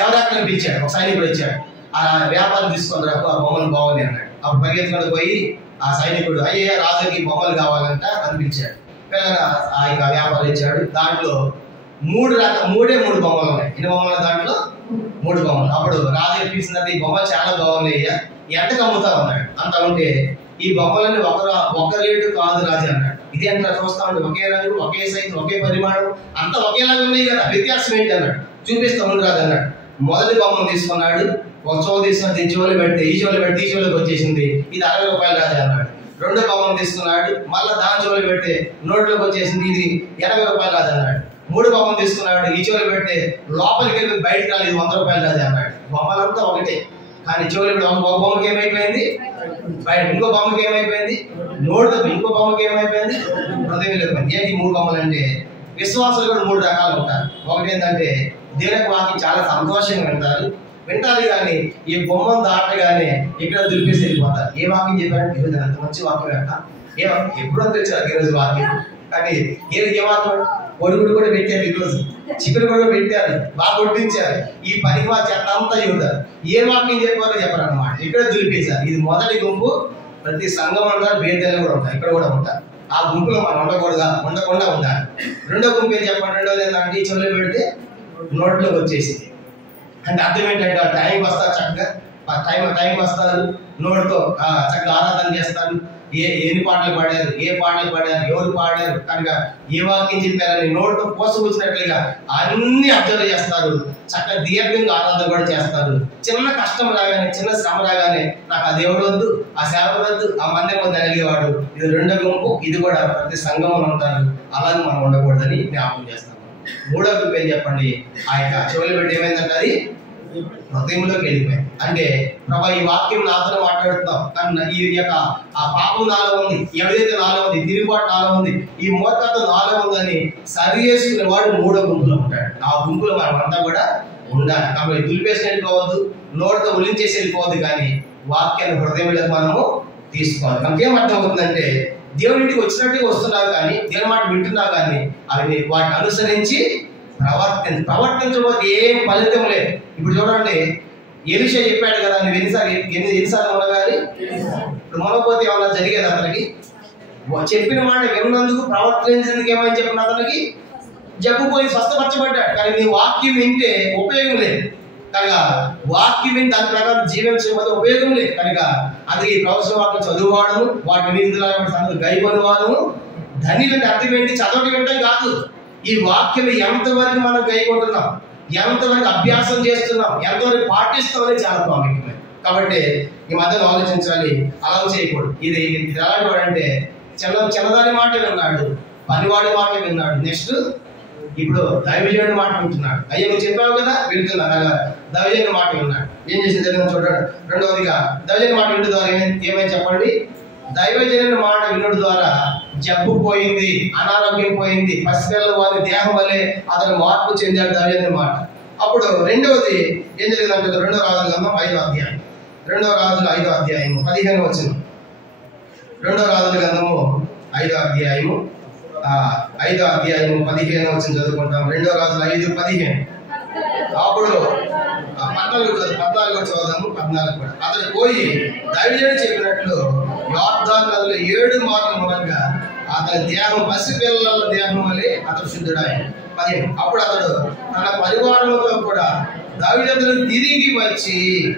ఎవరైనా పిలిచాడు, ఒక సైనికుడు వచ్చాడు. ఆ వ్యాపారం తీసుకొని రాకు, ఆ బొమ్మలు బాగున్నాయి అన్నాడు. అప్పుడు పరిగెత్తుకొని పోయి ఆ సైనికుడు అయ్యే రాజుకి బొమ్మలు కావాలంట అనిపించాడు. ఆ వ్యాపారం ఇచ్చాడు. దాంట్లో మూడే మూడు బొమ్మలు ఉన్నాయి. ఎన్ని బొమ్మలు? దాంట్లో 3 బొమ్మలు. అప్పుడు రాజు పిలిచిందంటే ఈ బొమ్మలు చాలా బాగున్నాయి, ఎంతకు అమ్ముతావు అన్నాడు. అంత ఉంటే ఈ బొమ్మలని ఒక రేటు కాదు రాజు అన్నాడు. ఇది అంటే చూస్తా ఉంటే ఒకే రంగు, ఒకే సైజు, ఒకే పరిమాణం, అంతా ఒకేలాగా ఉన్నాయి కదా, వ్యత్యాసం ఏంటి అన్నాడు. చూపిస్తా ఉండు రాజు అన్నాడు. మొదటి బొమ్మను తీసుకున్నాడు, ఒక చెవు తీసుకుని ఈ చెవులు పెడితే ఈ చెవులకు వచ్చేసింది, ఇది 60 రూపాయలు రాజు అన్నాడు. రెండో బొమ్మను తీసుకున్నాడు, మళ్ళీ దాని చెవులు పెడితే నోట్లోకి వచ్చేసింది, ఇది 80 రూపాయలు రాజు అన్నాడు. 3 బొమ్మను తీసుకున్నాడు, ఈ చెవులు పెడితే లోపలికి వెళ్ళి బయటకు రాలేదు, 100 రూపాయలు రాజు అన్నాడు. బొమ్మలంతా ఒకటే, కానీ చెవులు పెట్టి ఒక బొమ్మకి ఏమైపోయింది, బయట ఇంకో బొమ్మకి ఏమైపోయింది, నోటితో ఇంకో బొమ్మకి ఏమైపోయింది, హృదయంలోకి. ఏంటి 3 బొమ్మలు అంటే విశ్వాసాలు కూడా 3 రకాలు ఉంటారు. ఒకటి ఏంటంటే దేవునికి వాక్యం చాలా సంతోషంగా వింటారు కానీ ఈ బొమ్మను దాటగానే ఇక్కడ దులిపేసి వెళ్ళిపోతారు. ఏ వాక్యం చెప్పారు ఈరోజు, అంత మంచి వాక్యం అంట, ఏ వాక్యం ఎప్పుడో తెచ్చారు ఈరోజు వాక్యం. కానీ ఏ వాక్యం, ఒడుగుడు కూడా పెట్టారు, ఈరోజు చికెన్ కూడా పెట్టారు, బాగా కొట్టించారు. ఈ పనికి మా చెత్త అంతా చెబుతారు. ఏ వాక్యం చెప్పారో చెప్పరు అన్నమాట, ఇక్కడ దులిపేశారు. ఇది మొదటి గుంపు. ప్రతి సంఘం అంటారు, బేదలు కూడా ఉంటారు, ఇక్కడ కూడా ఉంటారు. ఆ గుంపులో మనం ఉండకుండా ఉండాలి. రెండో గుంపు ఏం చెప్పండి, రెండోది ఏంటంటే ఈ చెవులు పెడితే నోట్లోకి వచ్చేసింది. అంటే అర్థం ఏంటంటే టైంకి వస్తారు, చక్కగా టైంకి వస్తారు, నోటితో చక్కగా ఆరాధన చేస్తారు. ఎన్ని పాటలు పాడారు, ఏ పాటలు పాడారు, ఎవరు పాడారు, కనుక ఏ వాక్యం చెప్పారని నోటితో పోసకూర్చినట్లుగా అన్ని అబ్జర్వ్ చేస్తారు. చక్కగా దీర్ఘంగా ఆరాధన కూడా చేస్తారు. చిన్న కష్టం రాగానే, చిన్న శ్రమ రాగానే నాకు ఆ దేవుడు వద్దు, ఆ సేవకుడు వద్దు, ఆ మందిరం వద్దు అడిగేవాడు. ఇది రెండో గుంపు. ఇది కూడా ప్రతి సంఘంలో ఉంటారు. అలాగే మనం ఉండకూడదని జ్ఞాపకం చేస్తాం. మూడో గుంపు ఏం చెప్పండి, ఆ యొక్క చెవులు పెట్టి ఏమైందంటే అది హృదయంలోకి వెళ్ళిపోయింది. అంటే ప్రభా ఈ వాక్యం నాతో మాట్లాడుతున్నాం, కానీ ఈ యొక్క ఆ పాపం నాలో ఉంది, ఎవరైతే నాలో ఉంది, తిరుగుబాటు నాలో ఉంది, ఈ మూర్ఖత్వం నాలో ఉందని సరి చేసుకునే వాడు మూడో గుంపులో ఉంటాడు. ఆ గుంపులో మనం అంతా కూడా ఉండాలి. కాబట్టి దులిపేసి వెళ్ళిపోవద్దు, నోటితో ఉలించేసి వెళ్ళిపోవద్దు, కానీ వాక్యాన్ని హృదయంలోకి మనము తీసుకోవాలి. మనకి ఏం అర్థం అవుతుందంటే దేవుడింటికి వచ్చినట్టుగా వస్తున్నారు, కానీ దేవుని మాట వింటున్నావు, కానీ అవి వాటిని అనుసరించి ప్రవర్తించబోతే ఏం ఫలితం లేదు. ఇప్పుడు చూడండి, ఎలీషా చెప్పాడు కదా, నువ్వు ఎన్నిసార్లు మునగాలి, ఇప్పుడు మునగపోతే ఏమన్నా జరిగేది అతనికి? చెప్పిన మాట విన్నందుకు, ప్రవర్తించేందుకు ఏమని చెప్పిన అతనికి జబ్బు పోయి స్వస్థపరచబడ్డాడు. కానీ నీ వాక్యం వింటే ఉపయోగం లేదు. కనుక వాక్యం విని దాని ప్రకారం జీవించకపోతే ఉపయోగం లేదు. కనుక అందుకే ఈ ప్రవచన వాక్యం చదువువాడము, వాటి మీద గైకొనివాడము ధనికంటే అర్థం ఏంటి, చదవటం వింటాం కాదు. ఈ వాక్యం ఎంతవరకు మనం గైకొంటున్నాం, ఎంతవరకు అభ్యాసం చేస్తున్నాం, ఎంతవరకు పాటిస్తామని చాలా ప్రాముఖ్యమే. కాబట్టి ఈ మధ్యలో ఆలోచించాలి, అలా చేయకూడదు. ఇది ఎలాంటి వాడు అంటే చిన్నదాని మాట విన్నాడు, పనివాడి మాట విన్నాడు, నెక్స్ట్ ఇప్పుడు దైవజనుడి మాట వింటున్నాడు. అయ్యో నువ్వు చెప్పావు కదా, వింటున్నాడు. దైవజనుడి మాట విన్నాడు, ఏం చేసి జరిగింది చూడండి. రెండవదిగా దైవజనుడి మాట వినడం ద్వారా ఏమైంది చెప్పండి, దైవజనుడి మాట వినడం ద్వారా జబ్బు పోయింది, అనారోగ్యం పోయింది, పసిపిల్లల వారి దేహం వల్లే అతను మార్పు చెందాడు దైవజనుడి మాట. అప్పుడు రెండవది ఏం జరిగిందంటే 2వ రాజుల గ్రంథం 5వ అధ్యాయం, 2వ రాజుల 5వ అధ్యాయం 15 వచనం. 2వ రాజుల గ్రంథము 5వ అధ్యాయము 15 వచనం చదువుకుంటాం. 2వ రాజుల 5:15. అప్పుడు 14 చదువుదాము, 14 కూడా. అతడు పోయి దైవజనుడు చెప్పినట్లు యోర్దాను నదిలో 7 మార్లు మునగ్గా అతని దేహం పసిపిల్లల దేహం వల్లే అతడు శుద్ధుడాయన. 15. అప్పుడు అతడు తన పరివారంతో కూడా దావీదు తిరిగి వచ్చి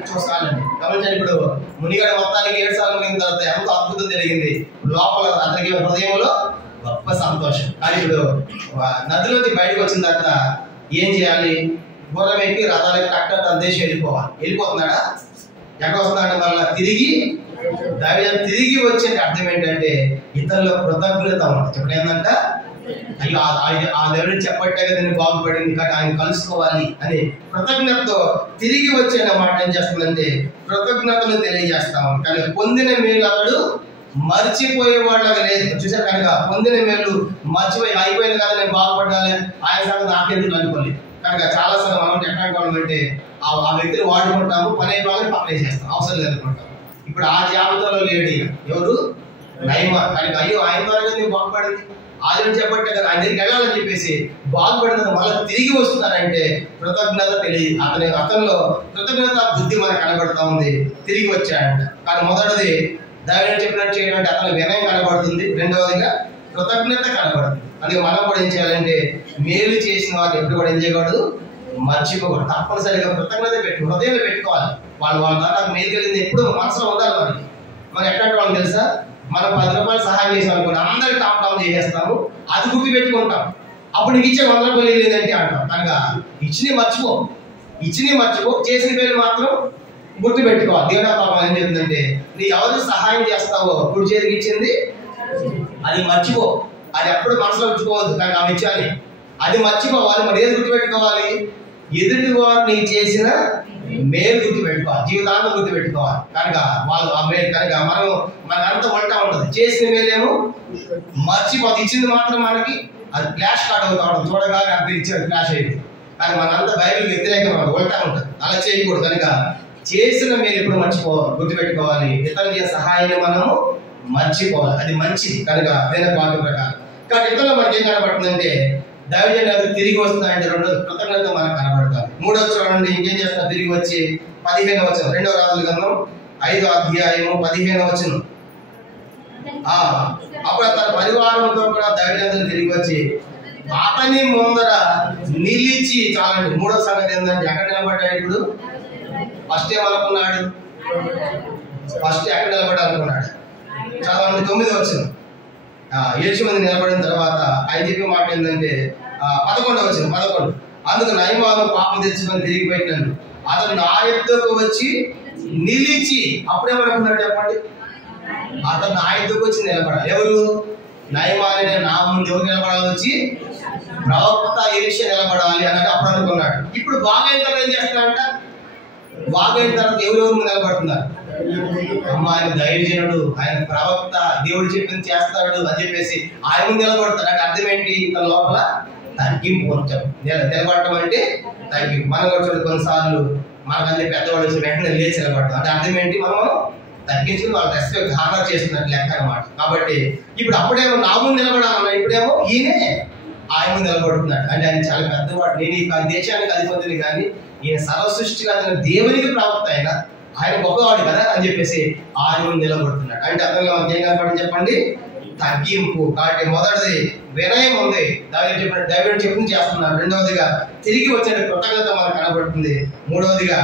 చూసాలండి. గమనించండి, ఇప్పుడు మునిగడ మొత్తానికి 7 సార్లు మునిగిన తర్వాత ఎంత అద్భుతం జరిగింది. లోపల అతనికి హృదయంలో గొప్ప సంతోషం. కానీ ఇప్పుడు నదిలోకి బయటకు వచ్చిన తర్వాత ఏం చేయాలి, గుర్రం ఎక్కి రథాలకి కట్ట తన దేశం వెళ్ళిపోతున్నాడా, ఎక్కడ వస్తున్నాడు, మళ్ళీ తిరిగి వచ్చే అర్థం ఏంటంటే ఇతరుల కృతజ్ఞత ఉంటుంది. ఇప్పుడు ఏంటంట, అయ్యో ఆ దేవుడిని చెప్పట్టే కదా నేను బాగుపడింది, కానీ ఆయన కలుసుకోవాలి అని కృతజ్ఞతతో తిరిగి వచ్చే మాట ఏం చేస్తుందంటే కృతజ్ఞతలు తెలియజేస్తాము. కానీ పొందిన మేలు అతడు మర్చిపోయేవాళ్ళగా లేదు. చూసారు, కనుక పొందిన మేలు మర్చిపోయి అయిపోయింది కదా నేను బాగుపడాలి, ఆయన సంగతి నాకెందుకు అనుకోలేదు. కనుక చాలాసార్లు మనం ఎట్లాంటి వాళ్ళం అంటే ఆ వ్యక్తిని వాడుకుంటాము, పని అయిపోయి పక్కన చేస్తాం, అవసరం లేదనుకుంటాం. ఇప్పుడు ఆ జాబితాలో లేడు ఎవరు? నయమాన్. కనుక అయ్యో ఆయన ద్వారా నేను బాగుపడింది, ఆయన చెప్పట్టే కదా ఆయన దగ్గరికి వెళ్ళాలని చెప్పేసి బాగుపడిన మళ్ళీ తిరిగి వస్తున్నారంటే కృతజ్ఞత తెలియదు. అతనిలో కృతజ్ఞత బుద్ధి మనకు కనబడుతూ ఉంది, తిరిగి వచ్చాడంట. కానీ మొదటిది దావీదు చెప్పినట్టు చేయడం, అతను వినయం కనబడుతుంది. రెండవదిగా కృతజ్ఞత కనబడుతుంది. అందుకే మనం కూడా ఏం చేయాలంటే మేలు చేసిన వారు ఎప్పుడు కూడా ఏం చేయకూడదు, మర్చిపోకూడదు. తప్పనిసరిగా కృతజ్ఞత హృదయంలో పెట్టుకోవాలి. వాళ్ళ ద్వారా నాకు మేలు కలిగింది ఎప్పుడు మనసులో ఉండాలి. మనం ఎట్లాంటి వాళ్ళని తెలుసా, మనం 10 రూపాయలు సహాయం చేసాం అనుకోండి, అందరికి టాప్ చేసేస్తాము, అది గుర్తు పెట్టుకుంటాం. అప్పుడు నీకు ఇచ్చే 100 రూపాయలు లేదంటే అంటాం. కనుక ఇచ్చినవి మర్చిపో, చేసిన పేరు మాత్రం గుర్తు పెట్టుకోవాలి. దేవుడా పాపం ఏం చెప్తుందంటే, నీ ఎవరికి సహాయం చేస్తావో కుడి చేతికి ఇచ్చింది అది మర్చిపో, అది ఎప్పుడు మనసులో ఉంచుకోవద్దు. కానీ ఆమె ఇచ్చాలి, అది మర్చిపోవాలి. మరి ఏది గుర్తు పెట్టుకోవాలి? ఎదుటి వారు నీకు చేసిన మేలు గుర్తు పెట్టుకోవాలి, జీవితాంతం గుర్తు పెట్టుకోవాలి. కనుక వాళ్ళు ఆ మేలు కనుక మనకంతా వంట ఉండదు, చేసిన మేలేమో మర్చిపోతుంది, ఇచ్చింది మాత్రం మనకి అది ఫ్లాష్ కార్డ్ అవుతా ఉంటుంది, చూడగానే అంత ఇచ్చాడు ఫ్లాష్ అయింది. కానీ మనంతా బైబిల్ వ్యతిరేకంగా వంట ఉంటుంది, అలా చేయకూడదు. కనుక చేసిన మేలు ఎప్పుడు మర్చిపోవాలి, గుర్తుపెట్టుకోవాలి. ఇతరుల సహాయాన్ని మనము మర్చిపోవాలి, అది మంచిది. కనుక అదే వాక్య ప్రకారం. కానీ ఇతరులు మనకి ఏం కనబడుతుందంటే దైవజనులు తిరిగి వస్తున్నాయంటే రెండో కృతజ్ఞత మనకు కనబడతారు. మూడో చూడండి ఇంకేం చేస్తున్నారు, తిరిగి వచ్చి 15వ వచనం, 2వ రాజుల గ్రంథం 5వ అధ్యాయము 15వ వచనం. అప్పుడు తన పరివారంతో కూడా దైవజనులు తిరిగి వచ్చి అతని ముందర నిలిచి, చాలండి. మూడో సంగతి ఏంటంటే ఎక్కడ నిలబడ్డాడు? ఇప్పుడు ఫస్ట్ ఏమనుకున్నాడు? ఫస్ట్ ఎక్కడ నిలబడాలనుకున్నాడు? చదవండి 9వ వచనం. 7 మంది నిలబడిన తర్వాత ఆయన చెప్పే మాట ఏంటంటే 11వ వచనం. 11 అందుకు నయమాను పాపం తెచ్చుకొని తిరిగి పెట్టినాను, అతను నా ఎద్దుకు వచ్చి నిలిచి. అప్పుడేమనుకున్నాడు చెప్పండి? అతను నా ఎద్దుకు వచ్చి నిలబడాలి. ఎవరు? నయమానే నా ముందు ఎవరు నిలబడాలి? వచ్చి ప్రవక్త ఎలీషా నిలబడాలి అన్నట్టు అప్పుడు అనుకున్నాడు. ఇప్పుడు బాగైన తర్వాత ఏం చేస్తున్నాడంట? బాగైన తర్వాత ఎవరెవరు నిలబడుతున్నారు? ఆయన ధైర్యజనుడు, ఆయన ప్రవక్త, దేవుడు చెప్పింది చేస్తాడు అని చెప్పేసి ఆయన ముందు నిలబడతాడు. అంటే అర్థం ఏంటి? తన లోపల తగ్గింపు కొంచెం. నిలబడటం అంటే తగ్గింపు. మనం కూడా కొన్నిసార్లు మనకంటే పెద్దవాళ్ళు వచ్చి వెంటనే లేచి నిలబడతాం. అంటే అర్థం ఏంటి? మనం తగ్గించుకుని వాళ్ళ రెస్పెక్ట్ హానర్ చేస్తున్నట్టు లెక్క అనమాట. కాబట్టి ఇప్పుడు అప్పుడేమో నా ముందు నిలబడాలన్నా, ఇప్పుడేమో ఈయనే ఆయన ముందు నిలబడుతున్నాడు. అంటే ఆయన చాలా పెద్దవాడు. నేను ఈ దేశానికి అధిపతిని కానీ ఈయన సర్వ సృష్టిగా దేవునికి ప్రవక్త అయినా ఆయన గొప్పవాడు కదా అని చెప్పేసి ఆయన ముందు నిలబడుతున్నాడు. అంటే అతనిలో మనకి ఏం కనపడింది చెప్పండి? తగ్గింపు. కాబట్టి మొదటిది వినయం ఉంది, దైవుడు చెప్పింది చేస్తున్నాడు. రెండవదిగా తిరిగి వచ్చే కృతజ్ఞత మనకు కనబడుతుంది. మూడవదిగా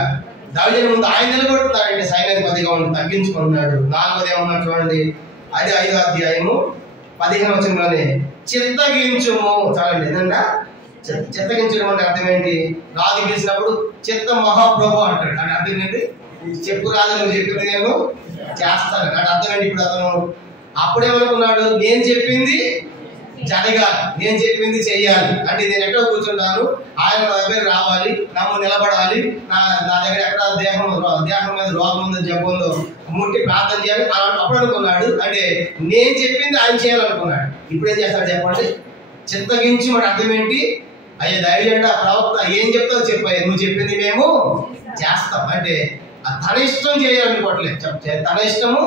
దావీదు ముందు ఆయన నిలబడుతున్నాడు, అంటే సైన్యాధిపతిగా ఉండి తగ్గించుకున్నాడు. నాలుగోది ఏమన్నా చూడండి, అది 5వ అధ్యాయము 15వ వచనంలోనే చిత్తగించుము. చాలండి. ఏదన్నా చిత్తగించడం అంటే అర్థం ఏంటి? రాజు పిలిచినప్పుడు చిత్త మహాప్రభు అంటాడు. అంటే అర్థం ఏంటి? చెప్పు రాజు, నువ్వు చెప్పింది నేను చేస్తాను. అంటే అర్థం ఏంటి? ఇప్పుడు అతను అప్పుడేమనుకున్నాడు? నేను చెప్పింది జరగాలి, నేను చెప్పింది చెయ్యాలి. అంటే నేను ఎక్కడ కూర్చుంటాను, ఆయన నా దగ్గర రావాలి, నన్ను నిలబడాలి, నా దగ్గర ఎక్కడ దేహం మీద రోగం ఉందో జబ్బు ఉందో ముట్టి ప్రార్థన చేయాలి అప్పుడు అనుకున్నాడు. అంటే నేను చెప్పింది ఆయన చేయాలనుకున్నాడు. ఇప్పుడు ఏం చేస్తాడు చెప్పండి? చిత్తగించి. మరి అర్థం ఏంటి? అయ్యే దైవజనుడా, ప్రవక్త ఏం చెప్తావు చెప్పాయి, నువ్వు చెప్పింది మేము చేస్తాం. అంటే తన ఇష్టం చేయాలనుకోవట్లేదు, తన ఇష్టము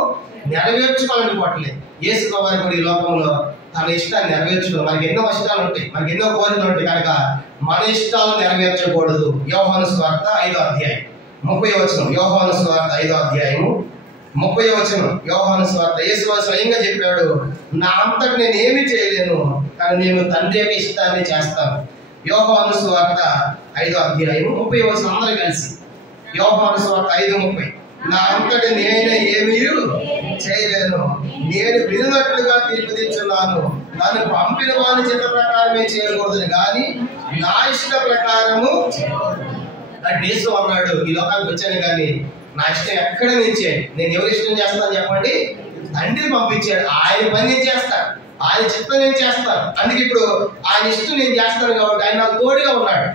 నెరవేర్చుకోవాలనుకోవట్లేదు. యేసు ప్రభువు కూడా ఈ లోకంలో తన ఇష్టాన్ని నెరవేర్చుకో. మనకి ఎన్నో ఇష్టాలు ఉంటాయి, మనకి ఎన్నో కోరికలు ఉంటాయి. కనుక మన ఇష్టాలు నెరవేర్చకూడదు. యోహాను సువార్త 5వ అధ్యాయం 30వ వచనం. యోహాను సువార్త 5వ అధ్యాయము 30వ వచనం. యోహాను సువార్త యేసు స్వయంగా చెప్పాడు, నా అంతటి నేను ఏమీ చేయలేను, కానీ నేను తండ్రి యొక్క ఇష్టాన్ని చేస్తాను. యోహాను సువార్త 5వ అధ్యాయము 30వ వచనం. అందరూ కలిసి యోహాను సువార్త 5:30. నా అంతటి నేనే ఏమీ చేయలేను, నేను వినున్నట్లుగా తీర్పు తెచ్చున్నాను, నన్ను పంపిన వారి చిత్త ప్రకారమే చేయకూడదు కానీ నా ఇష్ట ప్రకారము. యేసు అన్నాడు, ఈ లోకానికి వచ్చాను కానీ నా ఇష్టం ఎక్కడ నుంచే, నేను ఎవరి ఇష్టం చేస్తాను చెప్పండి? తండ్రిని పంపించాడు, ఆయన పని నేను చేస్తాను, ఆయన చిత్తం నేను చేస్తాను. అందుకే ఇప్పుడు ఆయన ఇష్టం నేను చేస్తాను కాబట్టి ఆయన నాకు తోడుగా ఉన్నాడు.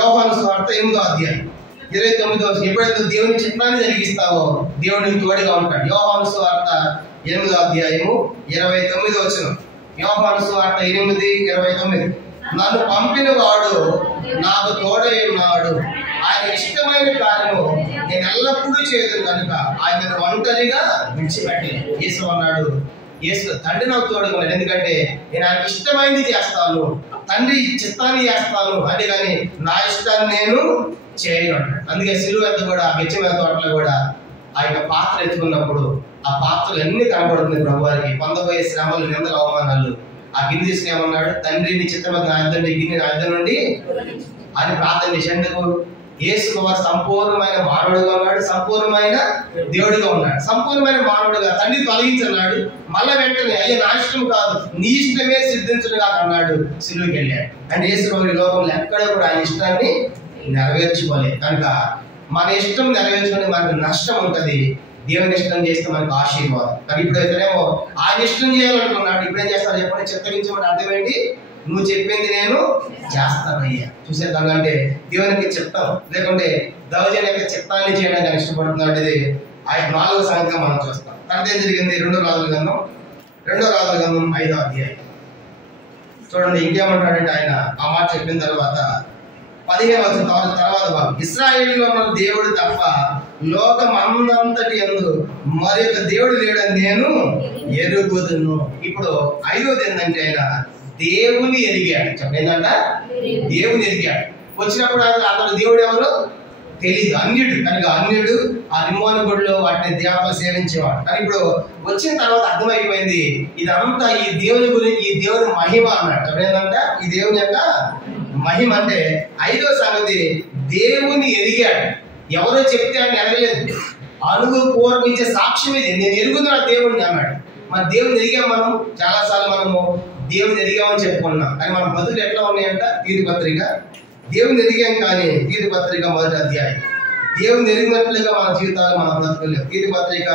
యోహాను సువార్త 8వ అధ్యాయం 29వ వచనం. ఎప్పుడైతే దేవుని చిత్తాన్ని జరిగిస్తావో దేవుడు నీకు తోడుగా ఉంటాడు. యోహాను సువార్త 8వ అధ్యాయము 29వ వచనం. యోహాను సువార్త 8:29. నన్ను పంపిన వాడు నాకు తోడై ఉన్నాడు. ఆయన ఇష్టమైన కార్యము నేను ఎల్లప్పుడూ చేయదు కనుక ఆయన ఒంటరిగా విడిచిపెట్టలేదు. యేసు అన్నాడు, యేసు తండ్రి నాకు తోడుగా ఉన్నాడు, ఎందుకంటే నేను ఆయనకి ఇష్టమైనది చేస్తాను, తండ్రి చిత్తాన్ని చేస్తాను, అంటే కానీ నా ఇష్టాన్ని నేను చేయను అన్నాడు. అందుకే సిలువ వద్ద కూడా గెచ్చమైన తోటలో కూడా ఆ యొక్క పాత్ర ఎత్తుకున్నప్పుడు ఆ పాత్రలు అన్ని కనబడుతుంది ప్రభు వారికి. పొందబోయే శ్రమలు, నిందలు, అవమానాలు. ఆ గిన్నె తీసుకుని ఏమన్నాడు, తండ్రి నీ చిత్తమైన నా యుద్ధం గిన్నె నా యుద్ధం నుండి అని ప్రార్థన చేసేందుకు. యేసు వారు సంపూర్ణమైన మానవుడుగా ఉన్నాడు, సంపూర్ణమైన దేవుడిగా ఉన్నాడు. సంపూర్ణమైన మానవుడుగా తండ్రి తొలగించన్నాడు. మళ్ళా వెంటనే అయ్యే నా ఇష్టం కాదు నీ ఇష్టమే సిద్ధించుగా అన్నాడు, సిలువకి వెళ్ళాడు. అంటే యేసు ఈ లోకంలో ఎక్కడ కూడా ఆయన ఇష్టాన్ని నెరవేర్చుకోలేదు. కనుక మన ఇష్టం నెరవేర్చుకుని మనకు నష్టం ఉంటుంది, దేవుని ఇష్టం చేస్తే మనకు ఆశీర్వాదం. కానీ ఇప్పుడు ఇతనేమో ఆయన ఇష్టం చేయాలనుకున్నాడు, ఇప్పుడేం చేస్తాడు చెప్పండి, చిత్తగించమని అర్థం ఏంటి, నువ్వు చెప్పింది నేను చేస్తానయ్యా. చూసేద్దాం అంటే దేవునికి చిత్తం, లేకుంటే దౌర్జన్య యొక్క చిత్తాన్ని చేయడానికి ఆయన ఇష్టపడుతున్నాడు. ఇది ఆయన 4వ సంగతిగా మనం చూస్తాం. తర్వాత ఏం జరిగింది, 2వ రాజుల గ్రంథం 5వ అధ్యాయం చూడండి. ఇంకేమంటాడంటే ఆయన ఆ మాట చెప్పిన తర్వాత 15వ వచనం తర్వాత భాగం, ఇశ్రాయేలులో ఉన్న దేవుడు తప్ప లోకం అంతటి యందు మరి యొక్క దేవుడు లేడని నేను ఎరుగుదును. ఇప్పుడు 5వది ఏంటంటే ఆయన దేవుని ఎరిగాడు. ఏంటంట, దేవుని ఎరిగాడు. వచ్చినప్పుడు అతను దేవుడు ఎవరు తెలియదు, అన్యుడు. కనుక అన్యుడు ఆ రిమోని గుడిలో వాటిని దేవతలు సేవించేవాడు. కానీ ఇప్పుడు వచ్చిన తర్వాత అర్థమైపోయింది ఇదంతా ఈ దేవుని గురించి, ఈ దేవుని మహిమ అన్నట్టు. ఏంటంటే ఈ దేవుని యొక్క మహిమ. అంటే 5వ సంగతి దేవుని ఎరిగాడు. ఎవరో చెప్తే ఆయన ఎరగలేదు, అనుభవపూర్వకించే సాక్ష్యం ఇది, నేను ఎరుగుతున్నా దేవుడిని అన్నాడు. మన దేవుని ఎరిగాం. మనం చాలాసార్లు మనము దేవుని ఎరిగామని చెప్పుకున్నాం, కానీ మన బతుకులు ఎట్లా ఉన్నాయంట, తీర్పు పత్రిక దేవుని ఎరిగాం కానీ తీర్పు పత్రిక 1వ అధ్యాయం దేవుని ఎరిగినట్లుగా మన జీవితాలు మన బ్రతుకులు. తీర్పు పత్రిక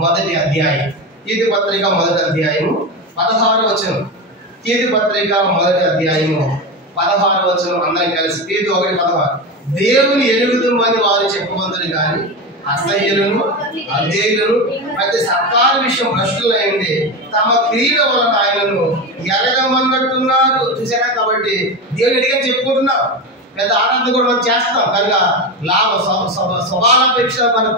1వ అధ్యాయం, తీర్పు పత్రిక 1వ అధ్యాయము 16వ వచనం, తీర్పు పత్రిక 1వ అధ్యాయము 16వ వచనం అందరం కలిసి తీర్పు 1:16, దేవుని ఎరుగుదామని వారు చెప్పబోతున్నారు కానీ అసహ్యులను అధేయులను ప్రతి సత్కార విషయం భ్రష్టులైంది తమ క్రియల వలన ఆయనను ఎరగమన్నట్టున్నారు. చూసారా, కాబట్టి దేవుని ఎరిగని చెప్పుకుంటున్నాం, పెద్ద ఆరాధన కూడా మనం చేస్తాం. కనుక స్వభావాపేక్ష మనం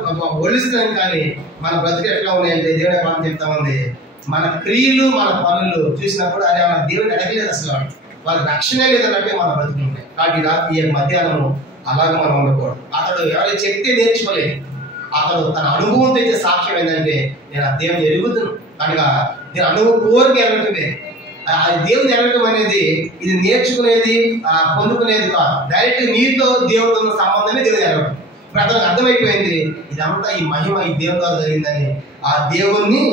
ఒలిస్తాం, కానీ మన బ్రతుకు ఎట్లా ఉన్నాయంటే దేవుని మనం చెప్తా ఉంది, మన క్రియలు మన పనులు చూసినప్పుడు అది మన దేవుని అడగలేదు, అసలు వాళ్ళకి రక్షణే లేదన్నట్టే మన బ్రతుకులు ఉన్నాయి. కాబట్టి రాత్రి మధ్యాహ్నం అలాగే మనం ఉండకూడదు. అతడు ఎవరైనా చెప్తే నేర్చుకోలేదు, అతడు తన అనుభవం తెచ్చే సాక్ష్యం ఏంటంటే నేను ఆ దేవుని ఎరుగుతున్నాను. కనుక నేను అనుభవం కోరిక ఎరగటమే, దేవుని ఎరగటం అనేది ఇది నేర్చుకునేది పొందుకునేది కాదు, డైరెక్ట్ నీతో దేవుడితో ఉన్న సంబంధమే దేవుని ఎరగటం. ఇప్పుడు అతనికి అర్థమైపోయింది ఇదంతా ఈ మహిమ ఈ దేవుని ద్వారా జరిగిందని, ఆ దేవుణ్ణి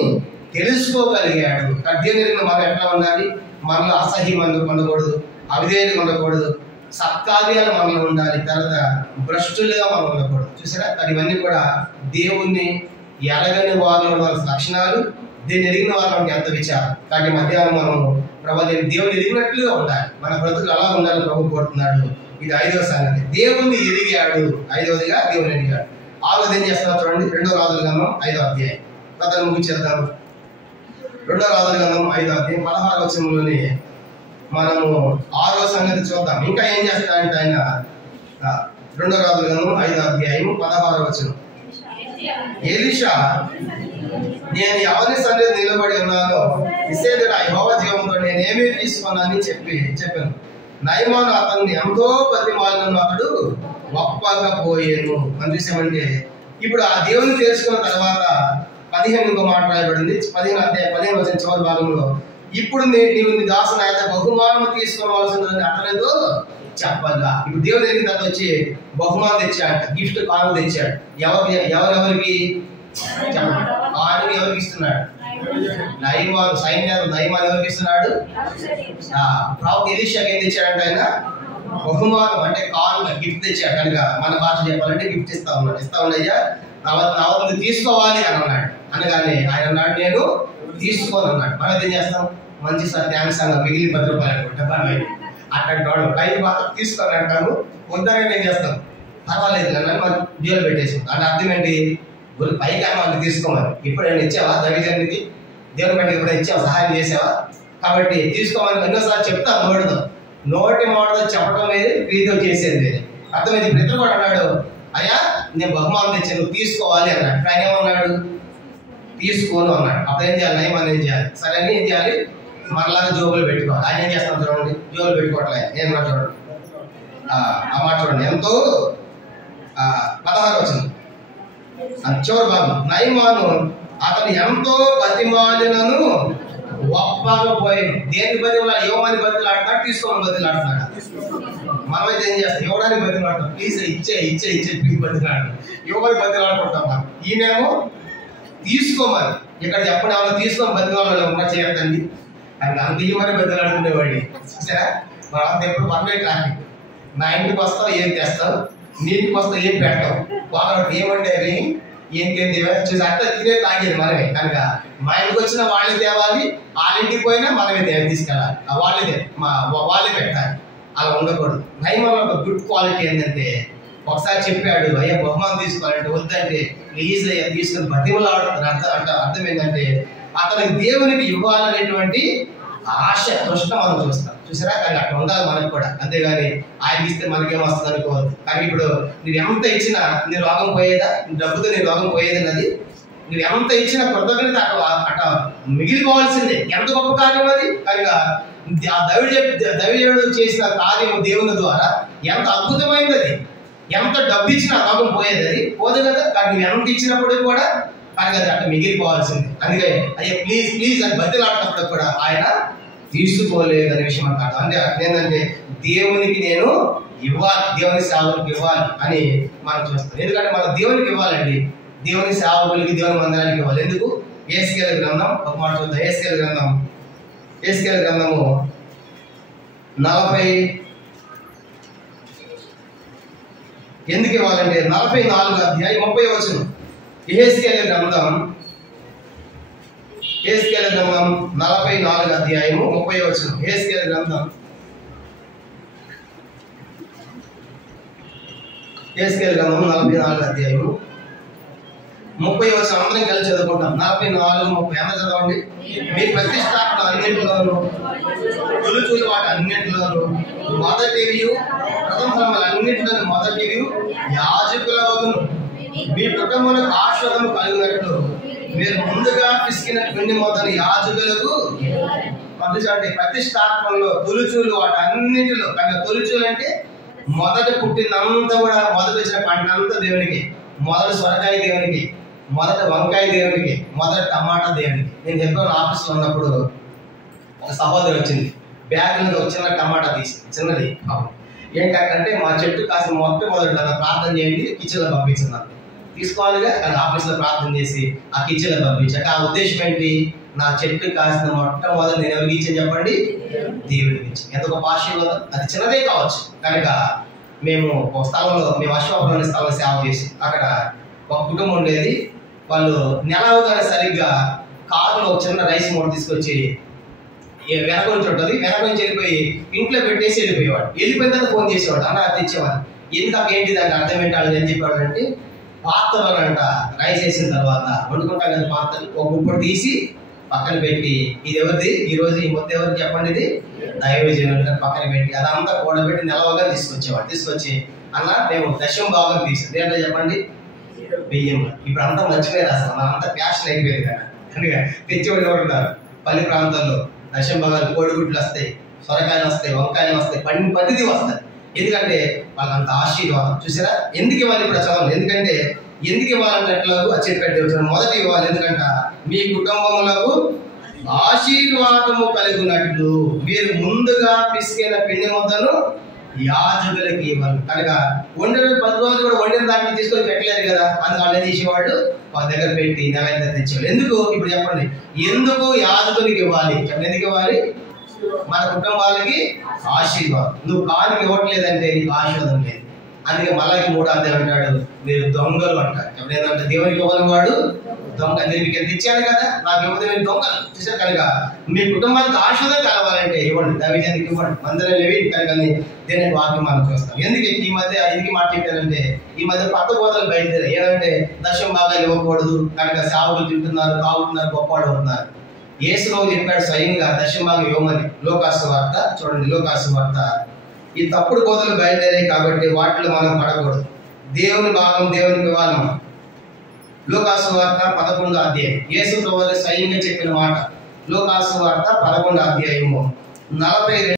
తెలుసుకోగలిగాడు. దేవుని ఎరిగిన మనం ఎట్లా ఉండాలి, మనలో అసహ్యం ఉండకూడదు, అవిధేయులుగా ఉండకూడదు, సత్కార్యాలు మనలో ఉండాలి, తర్వాత భ్రష్టులుగా మనం ఉండకూడదు. చూసారా, ఇవన్నీ కూడా దేవుణ్ణి ఎరగని వారిలో ఉండాల్సిన లక్షణాలు, దీన్ని ఎరిగిన వారు మనకి ఎంత విచారం. కాబట్టి మధ్యాహ్నం మనము ప్రభు దేవుని ఎరిగినట్లుగా ఉండాలి, మన బ్రతుకులు అలా ఉండాలని ప్రభు కోరుతున్నాడు. ఇది 5వ సంగతి, దేవుణ్ణి ఎరిగాడు. 5వదిగా దేవుని ఎరిగాడు. 6వది ఏం చేస్తున్నా చూడండి, 2వ రాజుల గ్రంథం 5వ అధ్యాయం. కథను ముగించేద్దాం. 2వ రాజుల గ్రంథం 5వ అధ్యాయం 16వ వచనంలోని మనము 6వ సంగతి చూద్దాం. ఇంకా ఏం చేస్తాడంటే ఆయన 2వ రాజుల గ్రంథం 5వ అధ్యాయం 16వ వచనం, ఎలీషా నేను ఎవరి సన్నిధి నిలబడి ఉన్నానో ఇశ్రాయేలు యెహోవా జీవంతో నేనేమీ తీసుకున్నానని చెప్పాను. నయమాను అతన్ని ఎంతో బతిమాలినను అతడు ఒప్పకపోయాను. అని చూసామంటే ఇప్పుడు ఆ దేవుని తెలుసుకున్న తర్వాత 15 ఇంకో మాట రాయబడింది. 15 వచ్చిన చివరి భాగంలో, ఇప్పుడు నీవు నీ దాసుని ఆయన బహుమానం తీసుకోవాల్సిందని అతనితో చెప్పగా. ఇప్పుడు దేవుడు దగ్గర తర్వాత వచ్చి బహుమానం తెచ్చాడు, గిఫ్ట్ కాను తెచ్చాడు. ఎవరెవరికి చెప్పండి, ఆయనకి ఎవరికి ఇస్తున్నాడు, నయమాను సైన్యాలు, నయమాను ఎవరికి ఇస్తున్నాడు, ప్రవక్త ఎలీషాకి ఏం తెచ్చాడంటే ఆయన బహుమానం అంటే కానుక, గిఫ్ట్ తెచ్చాడు. కనుక మన భాష చెప్పాలంటే గిఫ్ట్ ఇస్తా ఉన్నాయ్యా, నా వద్ద తీసుకోవాలి అని అన్నాడు. అనగానే ఆయన అన్నాడు నేను తీసుకోను అన్నాడు. మనం ఏం చేస్తాం, మంచి సార్ థ్యాంక్స్ అన్న మిగిలిన 10 రూపాయలు డబ్బాలు అట్లాంటి వాడు పైకి మాత్రం తీసుకోని అంటాము, వద్దాగా ఏం చేస్తాం, పర్వాలేదు అన్న మనం జోలు పెట్టేసాం. అంటే అర్థం ఏంటి, పైకి వాళ్ళు తీసుకోమని. ఎప్పుడైనా ఇచ్చావా దైవజనుడికి, దేవుని బట్టి ఎప్పుడైనా ఇచ్చావా, సహాయం చేసావా? కాబట్టి తీసుకోమని ఎన్నోసార్లు చెప్తాను నోడుతో, నోటి మాటతో చెప్పడం వేరే, క్రియతో చేసేది వేరే. అర్థమైంది? ఇప్పుడు ఇతను కూడా అన్నాడు, అయ్యా నేను బహుమానం తెచ్చాను, నువ్వు తీసుకోవాలి అన్నాడు. ఆయన ఏమన్నాడు? తీసుకోను అన్నాడు. అప్పుడు ఏం చేయాలి? నయం అనేది ఏం చేయాలి? సరే అని ఏం చేయాలి? మరలాగా జోబులు పెట్టుకోవాలి. ఆయన ఏం చేస్తాను చూడండి, జోబులు పెట్టుకోవట్లేదు. ఏమన్నా చూడండి, ఆ మాట చూడండి. ఎంతో 16 వచనం చివరి భాగం. నయమాను అతను ఎంతో బతిమాలినను ఒప్పకపోయాను. దేని బతిలాడు? యోగాన్ని బతిలాడుతాడు, తీసుకోమని బతిలాడుతున్నాడు. మనమైతే ఏం చేస్తాం? యోగానికి బతిలాడతాం, ప్లీజ్ ఇచ్చే ప్లీజ్ బతిలాడు. యోగానికి బతిలాడుకుంటాం మనం. ఈయనేమో తీసుకోమని. ఇక్కడ చెప్పండి, ఏమన్నా తీసుకొని బతిలాడాలి ఉన్నా చేయొద్దండి. అంత ఇవ్వమని బతిలాడుకునేవాడి. చూసారా? మనం అంత ఎప్పుడు పర్లే ట్రాఫిక్. నా ఇంటికి వస్తావు ఏం తెస్తావు, నీటికి వస్తావు ఏం పెడతావు, వాళ్ళు ఏమంటే అవి ఏం చూసి అట్లా తినే తాగేది మనమే. కనుక మా ఇంటికి వచ్చిన వాళ్ళే తేవాలి, వాళ్ళ ఇంటికి పోయినా మనమే తీసుకెళ్ళాలి, వాళ్ళే పెట్టాలి. అలా ఉండకూడదు. నయమంలో ఒక గుడ్ క్వాలిటీ ఏంటంటే, ఒకసారి చెప్పాడు అయ్యా బహుమానం తీసుకోవాలంటే వద్దంటే ప్లీజ్ అయ్యా తీసుకుని బతిమలాడుతున్నాడు. అర్థం ఏంటంటే అతనికి దేవునికి ఇవ్వాలనేటువంటి ఆశ, తృష్ణ మనం చూస్తాం. చూసారా? కానీ అక్కడ ఉండాలి మనకు కూడా. అంతేగాని ఆయన ఇస్తే మనకేం వస్తుంది అనుకోవద్దు. కానీ ఇప్పుడు నువ్వు ఎంత ఇచ్చినా నీ రోగం పోయేదా? డబ్బుతో నీ రోగం పోయేదన్నది నువ్వు ఎంత ఇచ్చినా కృతజ్ఞత అట మిగిలిపోవాల్సిందే. ఎంత గొప్ప కార్యం అది. కనుక ఆ దైవజనుడు చేసిన కార్యం దేవుని ద్వారా ఎంత అద్భుతమైనది అది. ఎంత డబ్బు ఇచ్చినా రోగం పోయేది అది పోదు కదా. కానీ నువ్వు ఎంత ఇచ్చినప్పుడు కూడా కనుక అది అట్లా మిగిలిపోవాల్సిందే. అందుకే అయ్యా ప్లీజ్ అని బతిలాడినప్పుడు కూడా ఆయన తీసుకోలేదు అనే విషయం అంటాడు. అంటే ఏంటంటే దేవునికి నేను ఇవ్వాలి, దేవుని సేవకులకు ఇవ్వాలి అని మనం చూస్తాం. ఎందుకంటే మనం దేవునికి ఇవ్వాలండి, దేవుని సేవకులకి, దేవుని మందిరానికి ఇవ్వాలి. ఎందుకు? యేసుకేలు గ్రంథం ఒక మాట చూద్దాం. యేసుకేలు గ్రంథము 40 ఎందుకు ఇవ్వాలంటే 44వ అధ్యాయం 30వ వచనం. యేసుకేలు గ్రంథం 44వ అధ్యాయము 30వ వచనం. యేసుకేలు గ్రంథం 44వ అధ్యాయము 30వ వచనం అందరం కలిసి చదువుకుంటాం. 44, 30 ఎంత చదవండి. మీ ప్రతిష్టాపన అన్నింటిలోను, తొలుచూలు వాటి అన్నింటిలోను మొదటివి, ప్రథమ ఫలములు అన్నింటిలోను మొదటివి యాజకుల వగును. మీ కుటుంబానికి ఆశీర్వాదము కలిగినట్లు మీరు ముందుగా పిసికిన పిండి మొదలు యాజకులకు పంపించండి. ప్రతిష్టాపనలో తొలుచూలు వాటి అన్నింటిలో. కానీ తొలుచూలు అంటే మొదటి పుట్టినంతా కూడా, మొదటి వచ్చిన పంట అంతా దేవునికి. మొదటి సొరకాయ దేవునికి, మొదటి వంకాయ దేవునికి, మొదటి టమాటా దేవునికి. నేను చెప్పాను ఆఫీస్లో ఉన్నప్పుడు ఒక సహోదరి వచ్చింది, బ్యాగ్ నుంచి ఒక చిన్న టమాటా తీసి, చిన్నది. ఏంటంటే మా చెట్టు కాసిన మొట్టమొదటి ప్రార్థన చేయండి, కిచెన్లో పంపించింది. తీసుకోవాలిగా. అది ఆఫీస్లో ప్రార్థన చేసి ఆ కిచెన్లో పంపించాక ఆ ఉద్దేశం ఏంటి? నా చెట్టు కాసిన మొట్టమొదటి నేను ఎవరికి ఇచ్చాను చెప్పండి? దేవుడికి ఇచ్చాను. ఎంత గొప్ప ఆశీర్వాదం. అది చిన్నదే కావచ్చు. కనుక మేము ఒక స్థలంలో, మేము అశ్వాపురం స్థలంలో సేవ చేసి, అక్కడ ఒక కుటుంబం ఉండేది. వాళ్ళు నెలవుగానే సరిగ్గా కారులో ఒక చిన్న రైస్ మూట తీసుకొచ్చి వెనక నుంచి ఉంటుంది, వెనక నుంచి వెళ్ళిపోయి ఇంట్లో పెట్టేసి వెళ్ళిపోయేవాడు. వెళ్ళిపోయిన తర్వాత ఫోన్ చేసేవాడు, అన్న తెచ్చేవాడు. ఎందుకు ఏంటి దానికి అర్థం ఏంటాడు అని చెప్పాడు అంటే, పాత్రలు అంట రైస్ వేసిన తర్వాత వండుకుంటాం కదా పాత్రలు, ఒక గుప్పుడు తీసి పక్కన పెట్టి, ఇది ఎవరిది ఈ రోజు ఈ మొత్తం ఎవరికి చెప్పండి, ఇది దైవజనుడు పక్కన పెట్టి అదంతా కూడబెట్టి నిలవగా తీసుకొచ్చి అన్న మేము దశం భాగం తీసాం. ఏంటో చెప్పండి? బియ్యం. ఇప్పుడు అంతా మంచిగా అసలు మనంతా ఫ్యాషన్ అయిపోయింది కదా. అందుకే తెచ్చేవాళ్ళు ఎవరున్నారు? పల్లి ప్రాంతాల్లో దశం భాగాలు, కోడిగుడ్లు వస్తాయి, సొరకాయలు వస్తాయి, వంకాయలు వస్తాయి, ప్రతిదీ వస్తాయి. ఎందుకంటే వాళ్ళంత ఆశీర్వాదం. చూసారా? ఎందుకు ఇవ్వాలి? ఇప్పుడు చదవాలి. ఎందుకంటే ఎందుకు ఇవ్వాలంటే చెప్పాడు, మొదటి ఇవ్వాలి. ఎందుకంట మీ కుటుంబములకు ఆశీర్వాదము కలిగినట్లు మీరు ముందుగా పిసికిన పిండి ముద్దను యాజకులకి ఇవ్వాలి. కనుక వండిన 10 రోజులు కూడా వండిన దాంట్లో తీసుకొని పెట్టలేదు కదా. అందుకు వాళ్ళు తీసేవాళ్ళు వాళ్ళ దగ్గర పెట్టి నైవేద్యం తెచ్చేవాళ్ళు. ఎందుకు? ఇప్పుడు చెప్పండి, ఎందుకు యాజకునికి ఇవ్వాలి? ఎందుకు ఇవ్వాలి? మన కుటుంబాలకి ఆశీర్వాదం. నువ్వు కానికి ఇవ్వట్లేదంటే నీకు ఆశీర్వాదం లేదు. అందుకే మళ్ళీ 3వ అధ్యాయం అంటాడు, మీరు దొంగలు అంటారు. ఎప్పుడేంటంటే దేవునికి ఇవ్వని వాడు దొంగ. నేను మీకు ఎంత ఇచ్చాను కదా, నాకు ఇవ్వదు మీరు దొంగలు. చూసారు? కనుక మీ కుటుంబానికి ఆశీర్వాదం కలవాలంటే ఇవ్వండి, దైవజనానికి ఇవ్వండి. మందిరం లేవి కనుక దేనికి వాక్యం మనం చూస్తాం. ఎందుకు ఈ మధ్య ఎందుకు మాట చెప్పారంటే, ఈ మధ్య కొత్త బోధలు బయలుదేరాయి. ఏదంటే దశం భాగాలు ఇవ్వకూడదు, కనుక సేవకులు తింటున్నారు, తాగుతున్నారు, గొప్పవాడు అవుతున్నారు. యేసురావు చెప్పాడు స్వయంగా దశమభాగం ఇవ్వమని. లోకాసు వార్త చూడండి, లోకాసు వార్త. ఈ తప్పుడు బోధలు బయలుదేరాయి కాబట్టి వాటిలో మనం పడకూడదు. దేవుని భాగం దేవునికి ఇవ్వాలి మనం. లోకాసు వార్త 11వ అధ్యాయం యేసు ప్రభువు స్వయంగా చెప్పిన మాట. లోకాసు వార్త 11వ అధ్యాయము 42